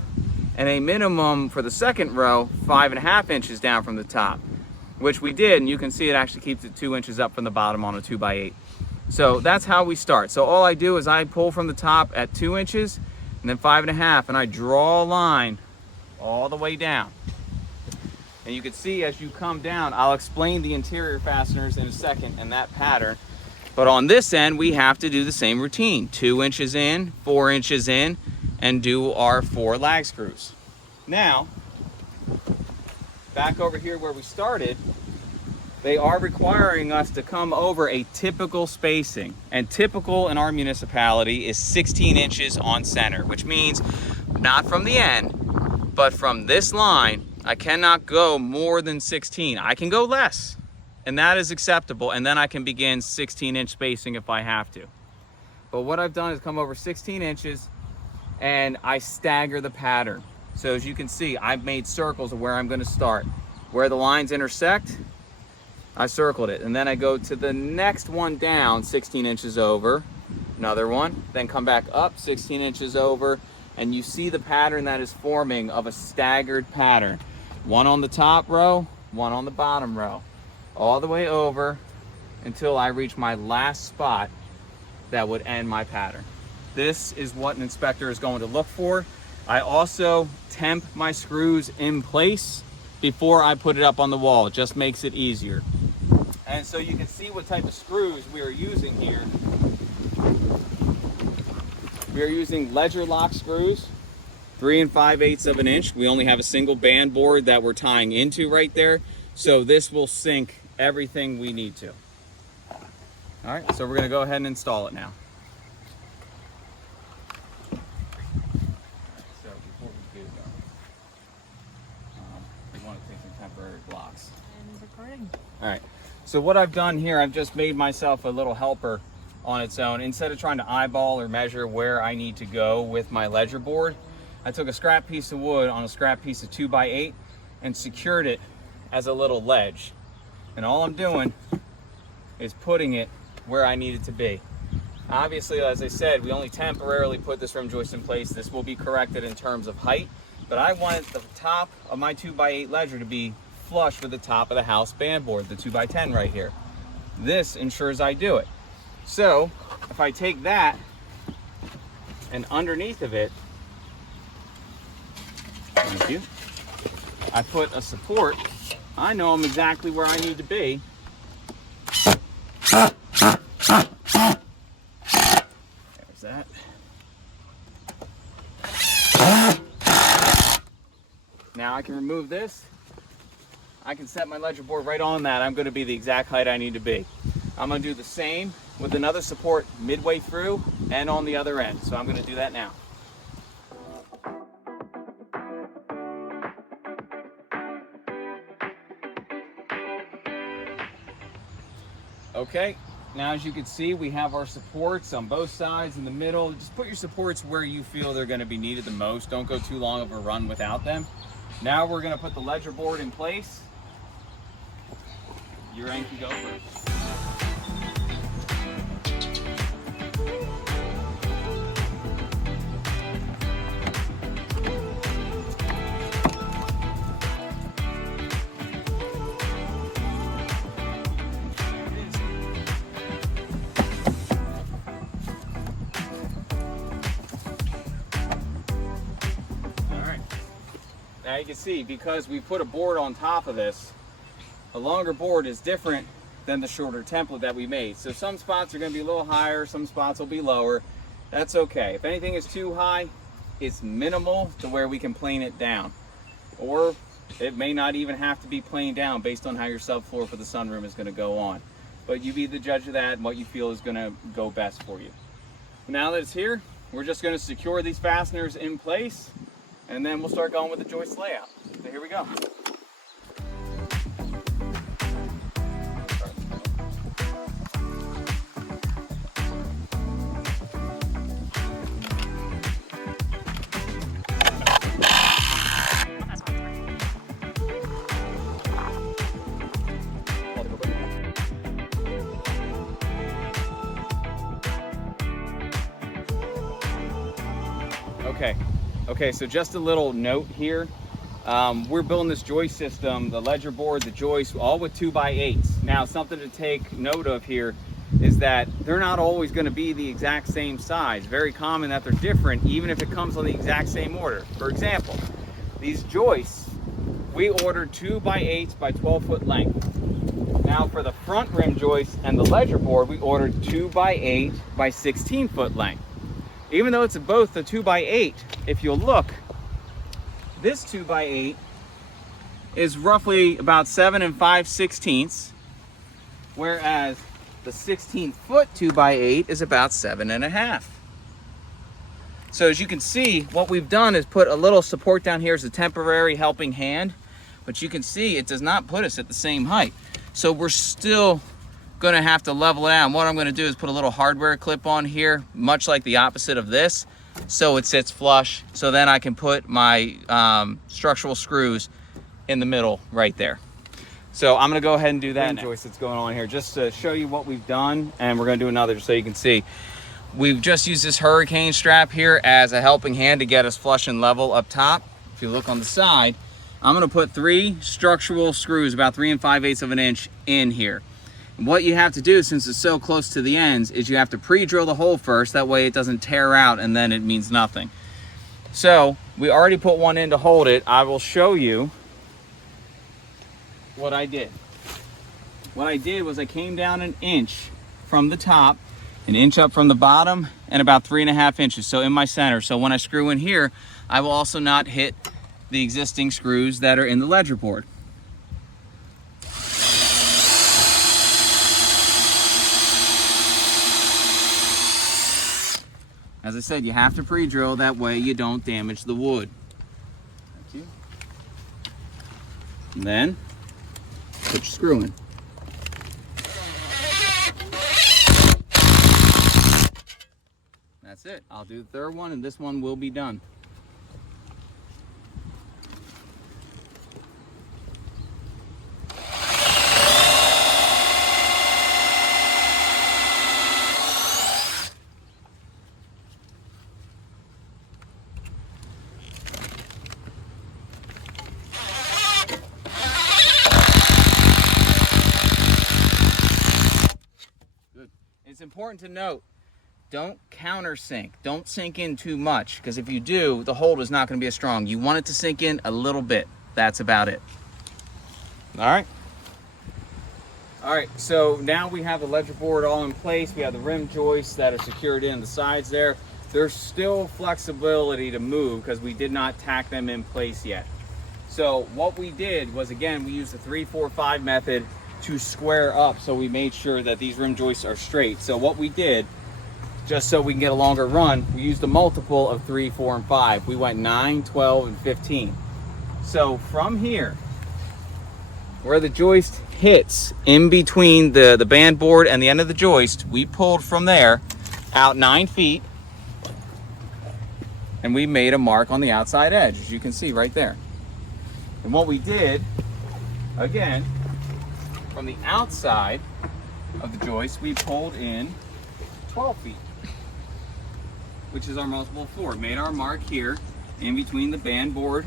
and a minimum for the second row, 5.5 inches down from the top, which we did, and you can see it actually keeps it 2 inches up from the bottom on a 2x8. So that's how we start. So all I do is I pull from the top at 2 inches, and then 5.5, and I draw a line all the way down. And you can see as you come down, I'll explain the interior fasteners in a second and that pattern. But on this end, we have to do the same routine. 2 inches in, 4 inches in, and do our 4 lag screws. Now, back over here where we started, they are requiring us to come over a typical spacing. And typical in our municipality is 16 inches on center, which means not from the end, but from this line, I cannot go more than 16. I can go less, and that is acceptable, and then I can begin 16-inch spacing if I have to. But what I've done is come over 16 inches and I stagger the pattern. So as you can see, I've made circles of where I'm going to start. Where the lines intersect, I circled it, and then I go to the next one down 16 inches over, another one, then come back up 16 inches over, and you see the pattern that is forming of a staggered pattern. One on the top row, one on the bottom row, all the way over until I reach my last spot that would end my pattern. This is what an inspector is going to look for. I also temp my screws in place before I put it up on the wall. It just makes it easier. And so you can see what type of screws we are using here. We are using ledger lock screws, 3 5/8 of an inch. We only have a single band board that we're tying into right there. So this will sync everything we need to. All right, so we're gonna go ahead and install it now. So before we do though, we want to take some temporary blocks. And recording. All right, so what I've done here, I've just made myself a little helper on its own. Instead of trying to eyeball or measure where I need to go with my ledger board, I took a scrap piece of wood on a scrap piece of 2x8 and secured it as a little ledge. And all I'm doing is putting it where I need it to be. Obviously, as I said, we only temporarily put this rim joist in place. This will be corrected in terms of height, but I wanted the top of my 2x8 ledger to be flush with the top of the house band board, the 2x10 right here. This ensures I do it. So if I take that and underneath of it, Thank you. I put a support. I know I'm exactly where I need to be. There's that. Now I can remove this. I can set my ledger board right on that. I'm going to be the exact height I need to be. I'm going to do the same with another support midway through and on the other end. So I'm going to do that now. Okay, now as you can see, we have our supports on both sides in the middle. Just put your supports where you feel they're going to be needed the most. Don't go too long of a run without them. Now we're going to put the ledger board in place. Your end can go first. Now you can see, because we put a board on top of this, a longer board is different than the shorter template that we made. So some spots are going to be a little higher, some spots will be lower. That's okay. If anything is too high, it's minimal to where we can plane it down. Or it may not even have to be planed down based on how your subfloor for the sunroom is going to go on. But you be the judge of that and what you feel is going to go best for you. Now that it's here, we're just going to secure these fasteners in place, and then we'll start going with the joist layout. So here we go. Okay, so just a little note here. We're building this joist system, the ledger board, the joist, all with 2x8s. Now, something to take note of here is that they're not always going to be the exact same size. Very common that they're different, even if it comes on the exact same order. For example, these joists, we ordered 2x8s by 12-foot length. Now, for the front rim joist and the ledger board, we ordered 2x8 by 16-foot length. Even though it's both the 2x8, if you'll look, this 2x8 is roughly about 7 5/16, whereas the 16-foot 2x8 is about 7.5. So as you can see, what we've done is put a little support down here as a temporary helping hand, but you can see it does not put us at the same height. So we're still going to have to level it out. And what I'm going to do is put a little hardware clip on here, much like the opposite of this, so it sits flush. So then I can put my structural screws in the middle right there. So I'm going to go ahead and do that joist that's going on here just to show you what we've done, and we're going to do another just so you can see. We've just used this hurricane strap here as a helping hand to get us flush and level up top. If you look on the side, I'm going to put 3 structural screws about 3 5/8 of an inch in here. What you have to do, since it's so close to the ends, is you have to pre-drill the hole first. That way it doesn't tear out and then it means nothing. So we already put one in to hold it. I will show you what I did. What I did was I came down an inch from the top, an inch up from the bottom, and about 3.5 inches, so in my center. So when I screw in here, I will also not hit the existing screws that are in the ledger board. As I said, you have to pre-drill, that way you don't damage the wood. Thank you. And then, put your screw in. That's it. I'll do the third one, and this one will be done. It's important to note, don't countersink. Don't sink in too much, because if you do, the hold is not going to be as strong. You want it to sink in a little bit. That's about it. All right. All right, so now we have the ledger board all in place. We have the rim joists that are secured in the sides there. There's still flexibility to move because we did not tack them in place yet. So what we did was, again, we used the 3-4-5 method to square up, so we made sure that these rim joists are straight. So what we did, just so we can get a longer run, we used a multiple of 3, 4, and 5. We went 9, 12, and 15. So from here, where the joist hits in between the band board and the end of the joist, we pulled from there out 9 feet, and we made a mark on the outside edge, as you can see right there. And what we did, again, from the outside of the joist, we pulled in 12 feet, which is our multiple 4. Made our mark here in between the band board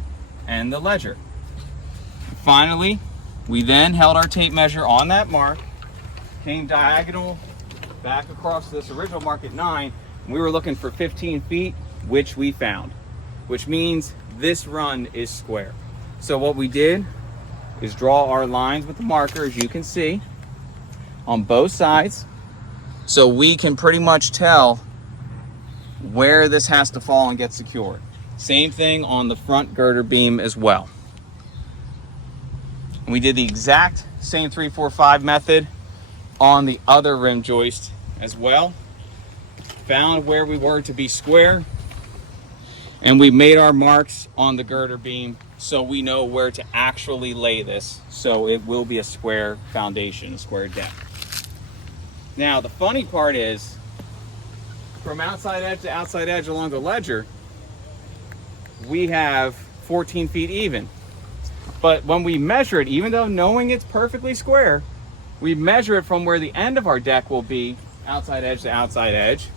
and the ledger. Finally, we then held our tape measure on that mark, came diagonal back across this original mark at 9, and we were looking for 15 feet, which we found, which means this run is square. So what we did is draw our lines with the marker, as you can see, on both sides, so we can pretty much tell where this has to fall and get secured. Same thing on the front girder beam as well. And we did the exact same 3-4-5 method on the other rim joist as well. Found where we were to be square, and we made our marks on the girder beam so we know where to actually lay this, so it will be a square foundation, a square deck. Now the funny part is, from outside edge to outside edge along the ledger, we have 14 feet even. But when we measure it, even though knowing it's perfectly square, we measure it from where the end of our deck will be, outside edge to outside edge,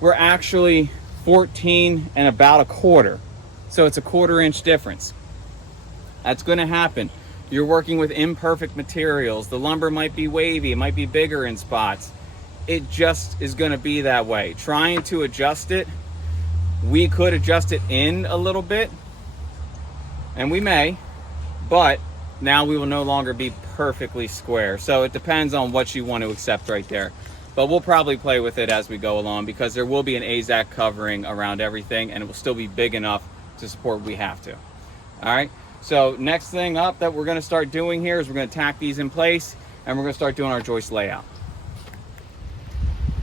we're actually 14 and about a quarter. So it's a 1/4 inch difference. That's going to happen. You're working with imperfect materials. The lumber might be wavy, it might be bigger in spots. It just is going to be that way. Trying to adjust it, we could adjust it in a little bit, and we may, but now we will no longer be perfectly square. So it depends on what you want to accept right there. But we'll probably play with it as we go along, because there will be an AZAC covering around everything, and it will still be big enough to support what we have to. All right, so next thing up that we're going to start doing here is we're going to tack these in place, and we're going to start doing our joist layout.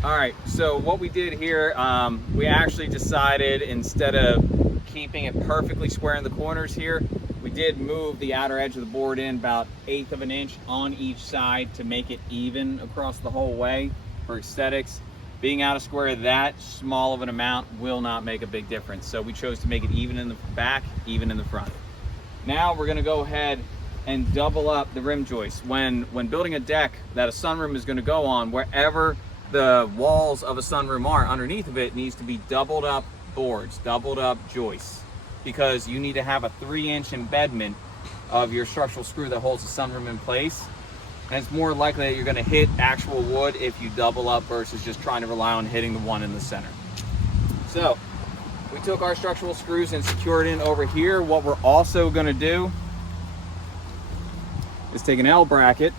All right, so what we did here, we actually decided, instead of keeping it perfectly square in the corners here, we did move the outer edge of the board in about 1/8 of an inch on each side to make it even across the whole way for aesthetics. Being out of square that small of an amount will not make a big difference. So we chose to make it even in the back, even in the front. Now we're gonna go ahead and double up the rim joists. When building a deck that a sunroom is gonna go on, wherever the walls of a sunroom are, underneath of it needs to be doubled up boards, doubled up joists, because you need to have a 3-inch embedment of your structural screw that holds the sunroom in place. And it's more likely that you're going to hit actual wood if you double up versus just trying to rely on hitting the one in the center. So we took our structural screws and secured in over here. What we're also going to do is take an L bracket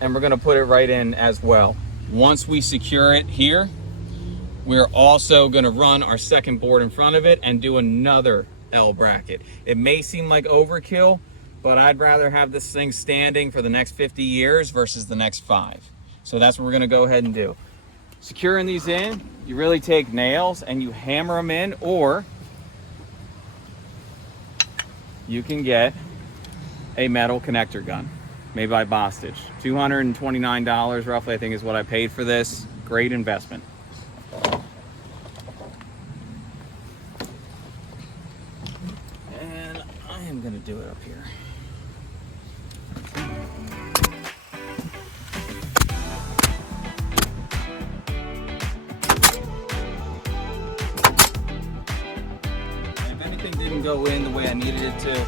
and we're going to put it right in as well. Once we secure it here, we're also going to run our second board in front of it and do another L bracket. It may seem like overkill, but I'd rather have this thing standing for the next 50 years versus the next 5. So that's what we're going to go ahead and do. Securing these in, you really take nails and you hammer them in, or you can get a metal connector gun made by Bostage. $229 roughly, I think, is what I paid for this. Great investment. And I am going to do it up here. And if anything didn't go in the way I needed it to,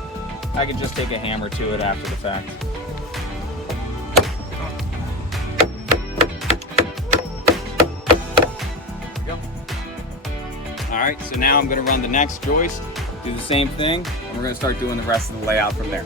I could just take a hammer to it after the fact. right, so now I'm gonna run the next joist, do the same thing, and we're gonna start doing the rest of the layout from there.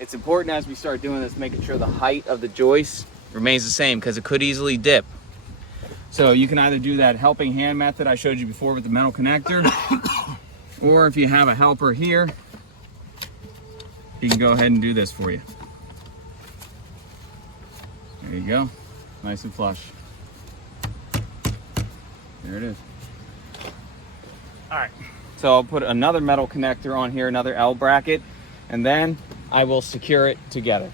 It's important as we start doing this, making sure the height of the joist remains the same because it could easily dip. So you can either do that helping hand method I showed you before with the metal connector, or if you have a helper here, you can go ahead and do this for you. There you go, nice and flush. There it is. All right, so I'll put another metal connector on here, another L bracket, and then I will secure it together.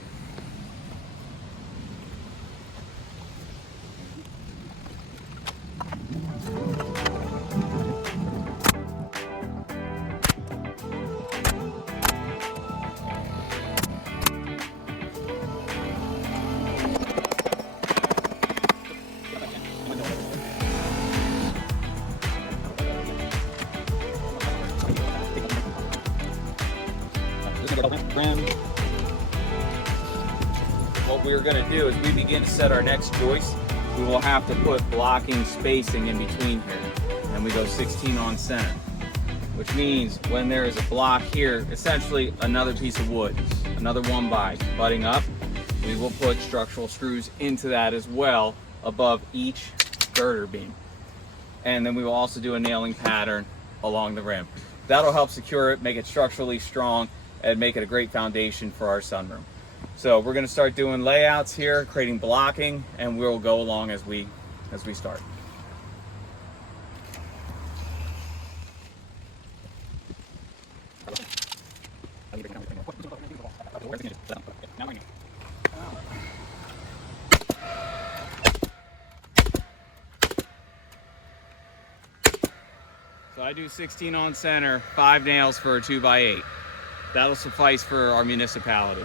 What we're going to do as we begin to set our next joist, we will have to put blocking spacing in between here. And we go 16 on center, which means when there is a block here, essentially another piece of wood, another 1x butting up, we will put structural screws into that as well above each girder beam. And then we will also do a nailing pattern along the rim. That'll help secure it, make it structurally strong, and make it a great foundation for our sunroom. So we're going to start doing layouts here, creating blocking, and we'll go along as we start. So I do 16 on center, 5 nails for a 2x8. That'll suffice for our municipality.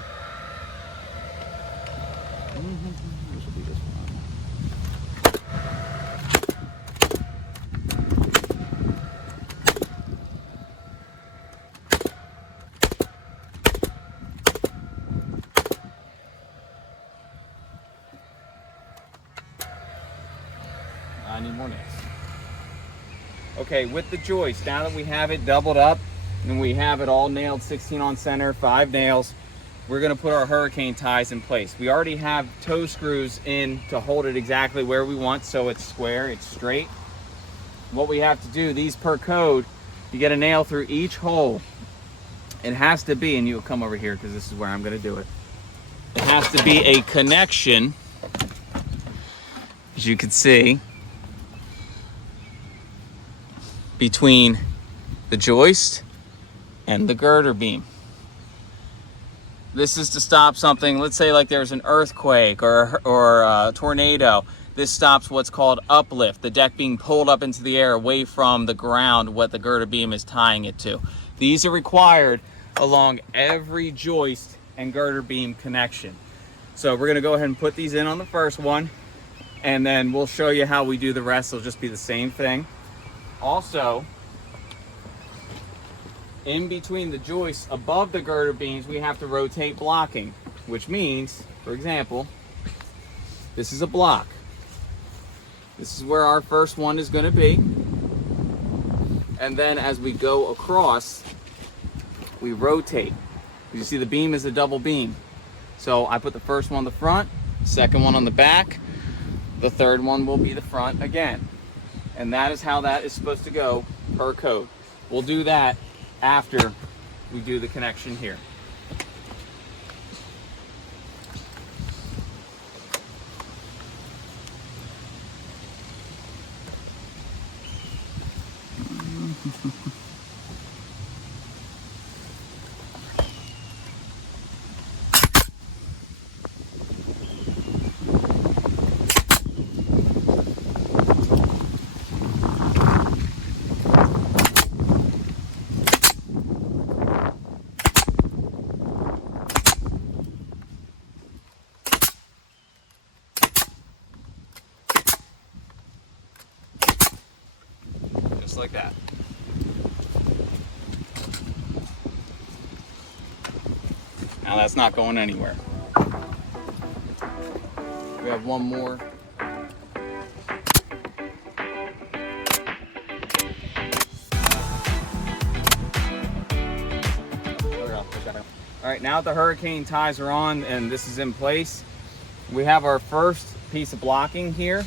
I need more nails. Okay, with the joist, now that we have it doubled up and we have it all nailed, 16 on center, 5 nails, we're gonna put our hurricane ties in place. We already have toe screws in to hold it exactly where we want, so it's square, it's straight. What we have to do, these per code, you get a nail through each hole. It has to be, and you'll come over here because this is where I'm gonna do it. It has to be a connection, as you can see, between the joist and the girder beam. This is to stop something, let's say like there's an earthquake or a tornado. This stops what's called uplift, the deck being pulled up into the air away from the ground, what the girder beam is tying it to. These are required along every joist and girder beam connection. So we're gonna go ahead and put these in on the first one, and then we'll show you how we do the rest. It'll just be the same thing. Also, in between the joists above the girder beams, we have to rotate blocking, which means, for example, this is a block. This is where our first one is going to be. And then as we go across, we rotate. You see the beam is a double beam. So I put the first one on the front, second one on the back, the third one will be the front again. And that is how that is supposed to go per code. We'll do that after we do the connection here. like that. Now that's not going anywhere. We have one more. All right, now that the hurricane ties are on and this is in place, we have our first piece of blocking here,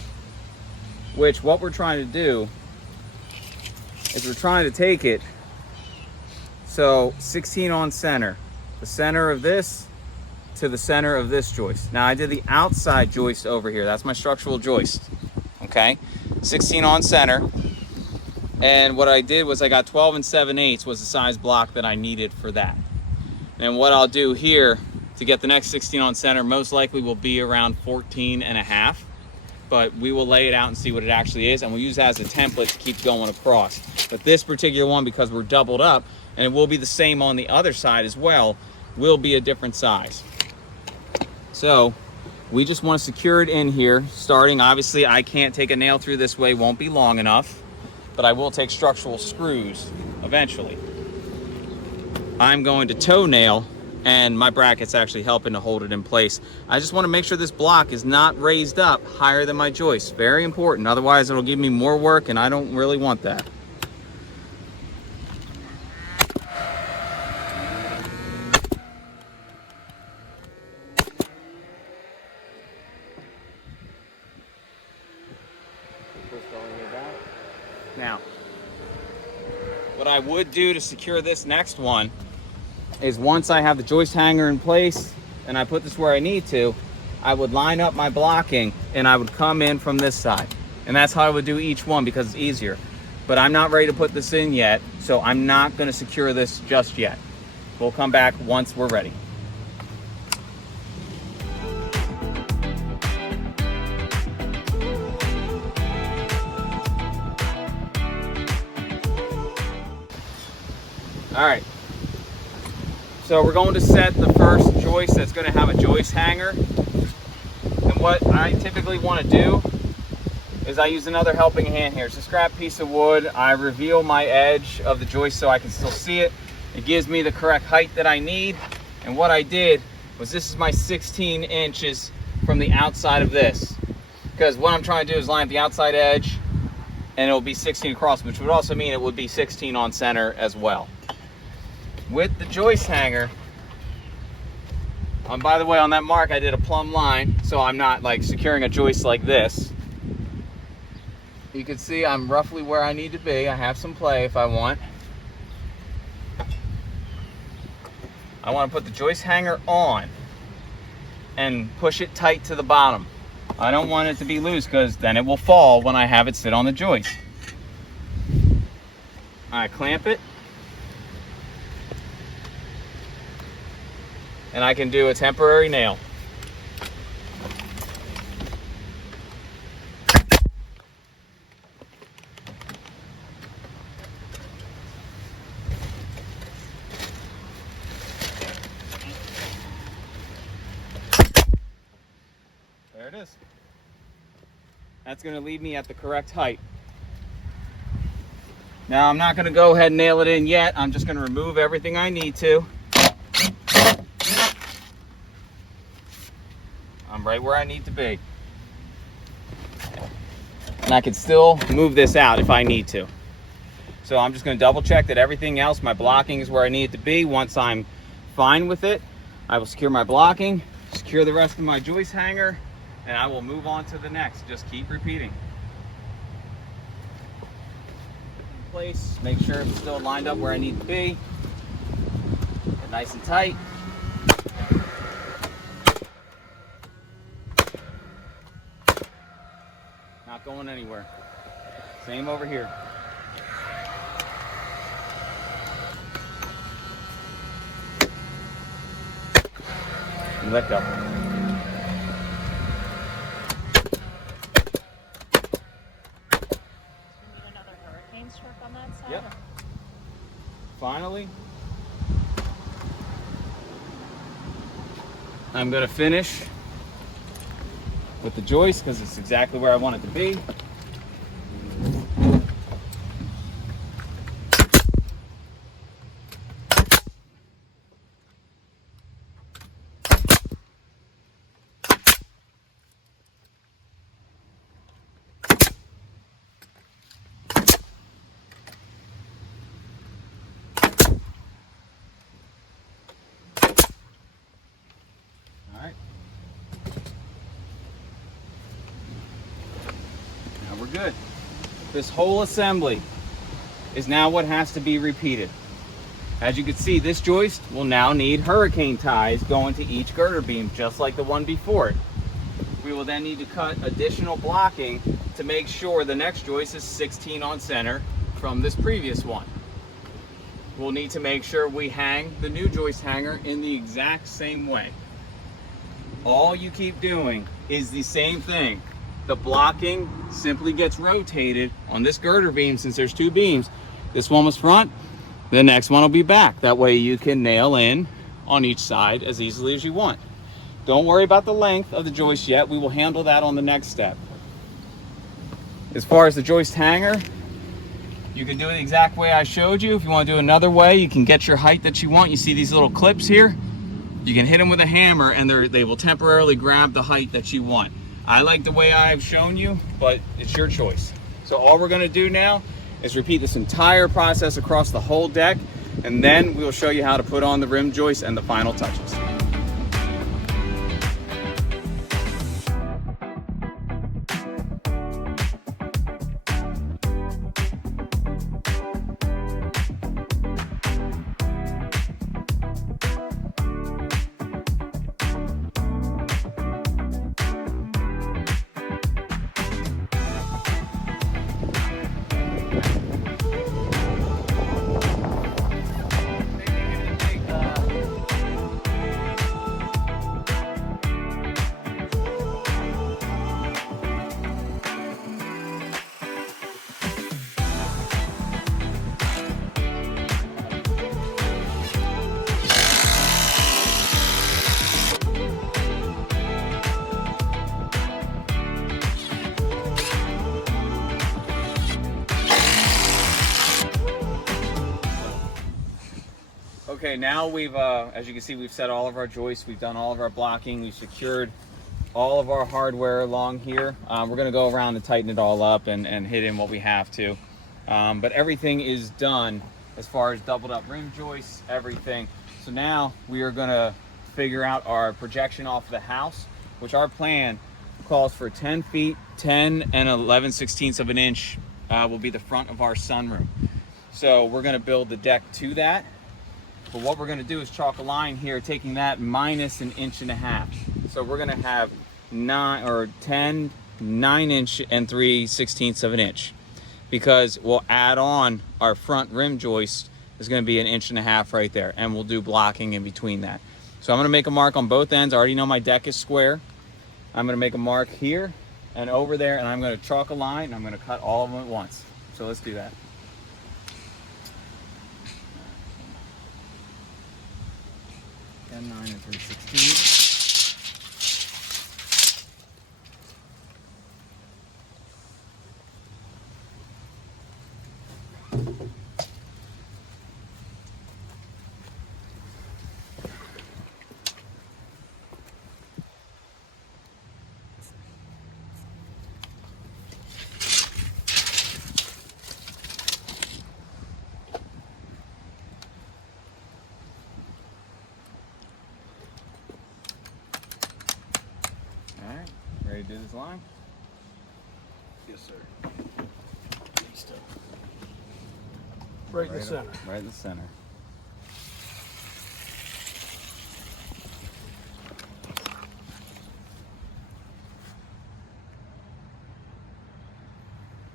which what we're trying to do is we're trying to take it so 16 on center, the center of this to the center of this joist. Now I did the outside joist over here. That's my structural joist, okay? 16 on center. And what I did was I got 12 7/8 was the size block that I needed for that. And what I'll do here to get the next 16 on center most likely will be around 14.5, but we will lay it out and see what it actually is, and we'll use that as a template to keep going across. But this particular one, because we're doubled up, and it will be the same on the other side as well, will be a different size. So we just want to secure it in here, starting, obviously I can't take a nail through this way, won't be long enough, but I will take structural screws eventually. I'm going to toe nail, and my bracket's actually helping to hold it in place. I just want to make sure this block is not raised up higher than my joist. Very important, otherwise it'll give me more work and I don't really want that. Now, what I would do to secure this next one is once I have the joist hanger in place and I put this where I need to, I would line up my blocking and I would come in from this side. And that's how I would do each one because it's easier. But I'm not ready to put this in yet, so I'm not going to secure this just yet. We'll come back once we're ready. All right, so we're going to set the first joist that's going to have a joist hanger. And what I typically want to do is I use another helping hand here. It's a scrap piece of wood. I reveal my edge of the joist so I can still see it. It gives me the correct height that I need. And what I did was this is my 16 inches from the outside of this. Because what I'm trying to do is line up the outside edge and it will be 16 across, which would also mean it would be 16 on center as well. With the joist hanger, by the way, on that mark I did a plumb line, so I'm not like securing a joist like this. You can see I'm roughly where I need to be. I have some play if I want. I want to put the joist hanger on and push it tight to the bottom. I don't want it to be loose because then it will fall when I have it sit on the joist. I clamp it. And I can do a temporary nail. There it is. That's going to leave me at the correct height. Now I'm not going to go ahead and nail it in yet. I'm just going to remove everything I need to. I'm right where I need to be. And I can still move this out if I need to. So I'm just going to double check that everything else, my blocking is where I need it to be. Once I'm fine with it, I will secure my blocking, secure the rest of my joist hanger, and I will move on to the next. Just keep repeating. In place, make sure it's still lined up where I need to be. Get nice and tight. Not going anywhere. Same over here. And let go. Do you need another hurricane strip on that side? Yep. Finally, I'm going to finish with the joist because it's exactly where I want it to be. Good. This whole assembly is now what has to be repeated. As you can see, this joist will now need hurricane ties going to each girder beam, just like the one before it. We will then need to cut additional blocking to make sure the next joist is 16 on center from this previous one. We'll need to make sure we hang the new joist hanger in the exact same way. All you keep doing is the same thing. The blocking simply gets rotated on this girder beam. Since there's two beams, this one was front, the next one will be back. That way you can nail in on each side as easily as you want. Don't worry about the length of the joist yet. We will handle that on the next step. As far as the joist hanger, you can do it the exact way I showed you. If you want to do another way, you can get your height that you want. You see these little clips here? You can hit them with a hammer and they will temporarily grab the height that you want. I like the way I've shown you, but it's your choice. So all we're gonna do now is repeat this entire process across the whole deck, and then we'll show you how to put on the rim joist and the final touches. Okay, now we've, as you can see, we've set all of our joists, we've done all of our blocking, we've secured all of our hardware along here. We're gonna go around and tighten it all up and hit in what we have to. But everything is done as far as doubled up rim joists, everything. So now we are gonna figure out our projection off the house, which our plan calls for 10 feet, 10 and 11/16 of an inch will be the front of our sunroom. So we're gonna build the deck to that. But what we're gonna do is chalk a line here, taking that minus 1.5 inches. So we're gonna have 9 inch and 3/16 of an inch, because we'll add on our front rim joist is gonna be 1.5 inches right there, and we'll do blocking in between that. So I'm gonna make a mark on both ends. I already know my deck is square. I'm gonna make a mark here and over there, and I'm gonna chalk a line, and I'm gonna cut all of them at once. So let's do that. 10, 9, and 3/16. Ready to do this line? Yes, sir. Right in the center. Right in the center.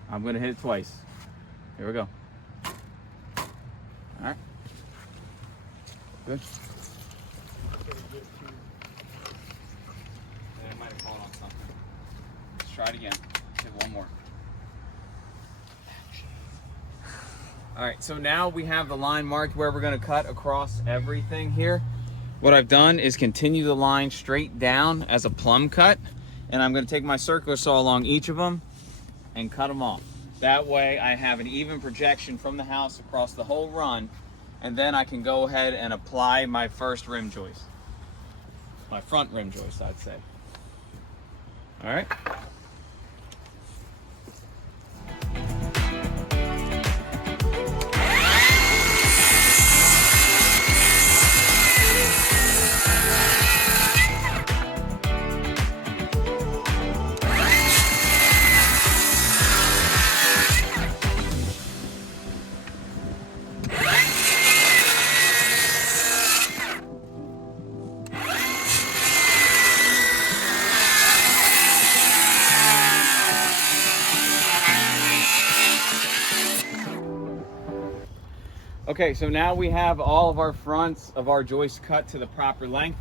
I'm gonna hit it twice. Here we go. All right. Good. It might have fallen on something. Let's try it again. Hit one more. All right, so now we have the line marked where we're gonna cut across everything here. What I've done is continue the line straight down as a plumb cut, and I'm gonna take my circular saw along each of them and cut them off. That way I have an even projection from the house across the whole run, and then I can go ahead and apply my first rim joist. My front rim joist, I'd say. All right. Okay, so now we have all of our fronts of our joist cut to the proper length.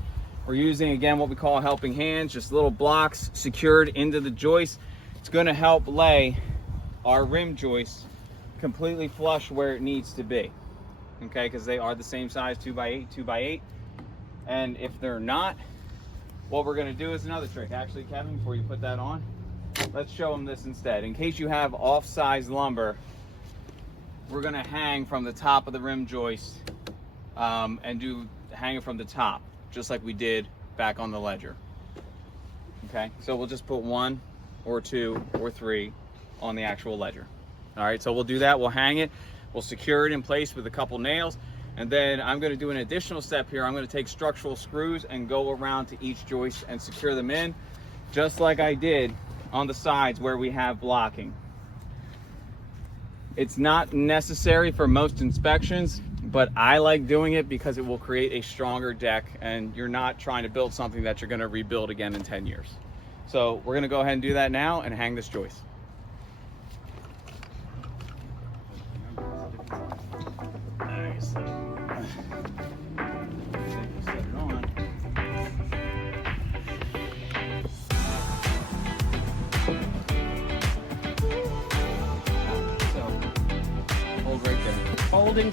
We're using, again, what we call helping hands, just little blocks secured into the joist. It's gonna help lay our rim joist completely flush where it needs to be. Okay, because they are the same size, 2x8, 2x8. And if they're not, what we're gonna do is another trick. Actually, Kevin, before you put that on, let's show them this instead. In case you have off-size lumber, we're gonna hang from the top of the rim joist and hang it from the top, just like we did back on the ledger. Okay, so we'll just put 1 or 2 or 3 on the actual ledger. All right, so we'll do that, we'll hang it, we'll secure it in place with a couple nails, and then I'm gonna do an additional step here. I'm gonna take structural screws and go around to each joist and secure them in, just like I did on the sides where we have blocking. It's not necessary for most inspections, but I like doing it because it will create a stronger deck and you're not trying to build something that you're gonna rebuild again in 10 years. So we're gonna go ahead and do that now and hang this joist. Nice. Set it on. So, hold right there. Holding.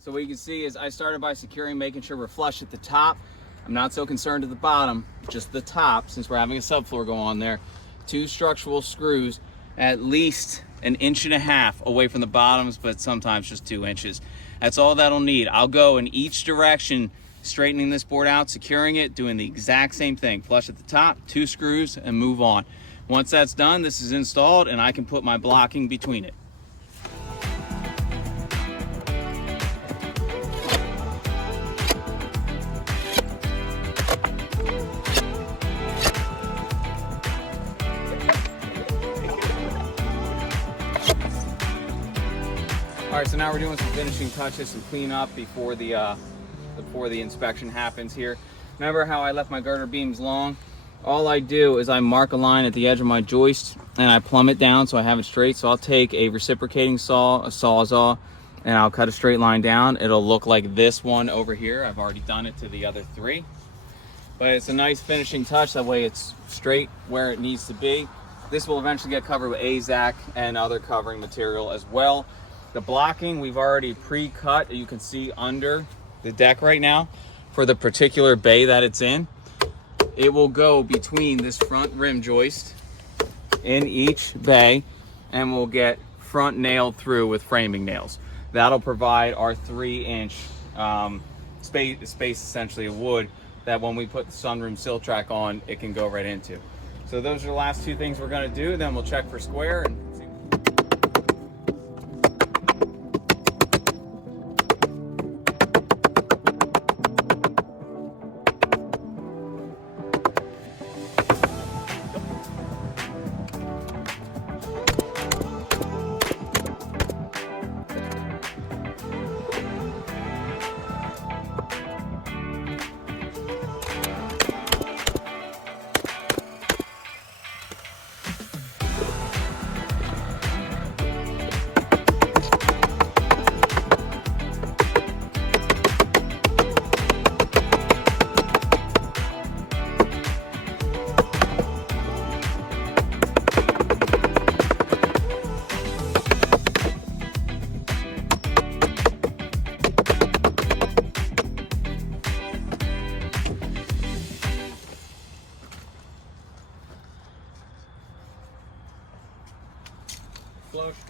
So what you can see is I started by securing, making sure we're flush at the top. I'm not so concerned at the bottom, just the top, since we're having a subfloor go on there. 2 structural screws at least 1.5 inches away from the bottoms, but sometimes just 2 inches. That's all that'll need. I'll go in each direction, straightening this board out, securing it, doing the exact same thing. Flush at the top, 2 screws, and move on. Once that's done, this is installed, and I can put my blocking between it. All right, so now we're doing some finishing touches, some cleanup before the inspection happens here. Remember how I left my girder beams long? All I do is I mark a line at the edge of my joist and I plumb it down so I have it straight. So I'll take a reciprocating saw, a Sawzall, and I'll cut a straight line down. It'll look like this one over here. I've already done it to the other 3. But it's a nice finishing touch. That way it's straight where it needs to be. This will eventually get covered with AZAC and other covering material as well. The blocking we've already pre-cut, you can see under the deck right now for the particular bay that it's in. It will go between this front rim joist in each bay and we'll get front nailed through with framing nails. That'll provide our 3-inch space essentially of wood that when we put the sunroom sill track on, it can go right into. So those are the last 2 things we're gonna do. Then we'll check for square and see.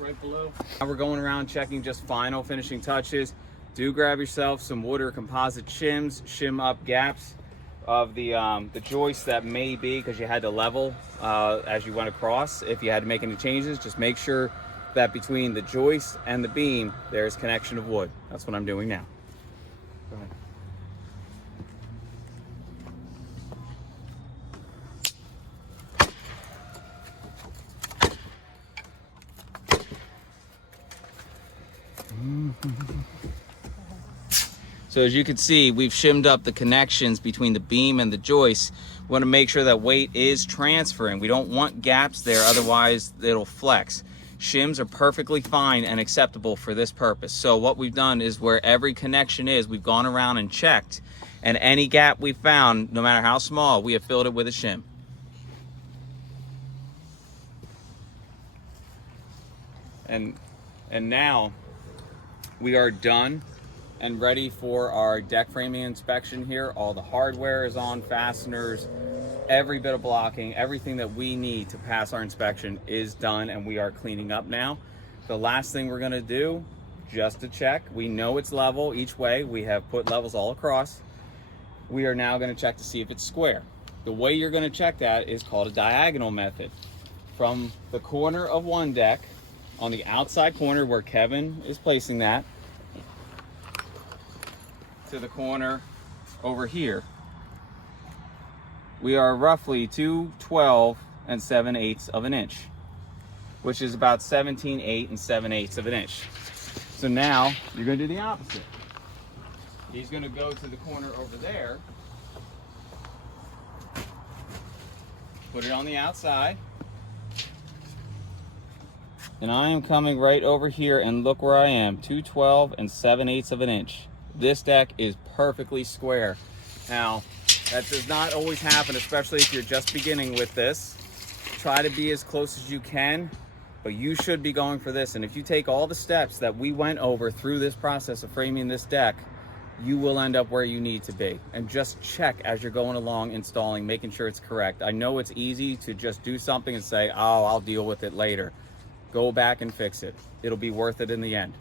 right below. Now we're going around checking just final finishing touches. Do grab yourself some wood or composite shims, shim up gaps of the joist that may be, because you had to level as you went across. If you had to make any changes, just make sure that between the joist and the beam, there's connection of wood. That's what I'm doing now. Go ahead. So as you can see, we've shimmed up the connections between the beam and the joist. We want to make sure that weight is transferring. We don't want gaps there, otherwise it'll flex. Shims are perfectly fine and acceptable for this purpose. So what we've done is where every connection is, we've gone around and checked, and any gap we found, no matter how small, we have filled it with a shim. And now we are done and ready for our deck framing inspection here. All the hardware is on, fasteners, every bit of blocking, everything that we need to pass our inspection is done, and we are cleaning up now. The last thing we're gonna do, just to check, we know it's level each way. We have put levels all across. We are now gonna check to see if it's square. The way you're gonna check that is called a diagonal method. From the corner of one deck, on the outside corner where Kevin is placing that, to the corner over here, we are roughly 212 and 7/8 of an inch, which is about 17/8 and 7/8 of an inch. So now you're going to do the opposite. He's going to go to the corner over there, put it on the outside, and I am coming right over here, and look where I am, 212 and 7/8 of an inch. This deck is perfectly square. Now, that does not always happen, especially if you're just beginning with this. Try to be as close as you can, but you should be going for this. And if you take all the steps that we went over through this process of framing this deck, you will end up where you need to be. And just check as you're going along installing, making sure it's correct. I know it's easy to just do something and say, oh, I'll deal with it later. Go back and fix it. It'll be worth it in the end.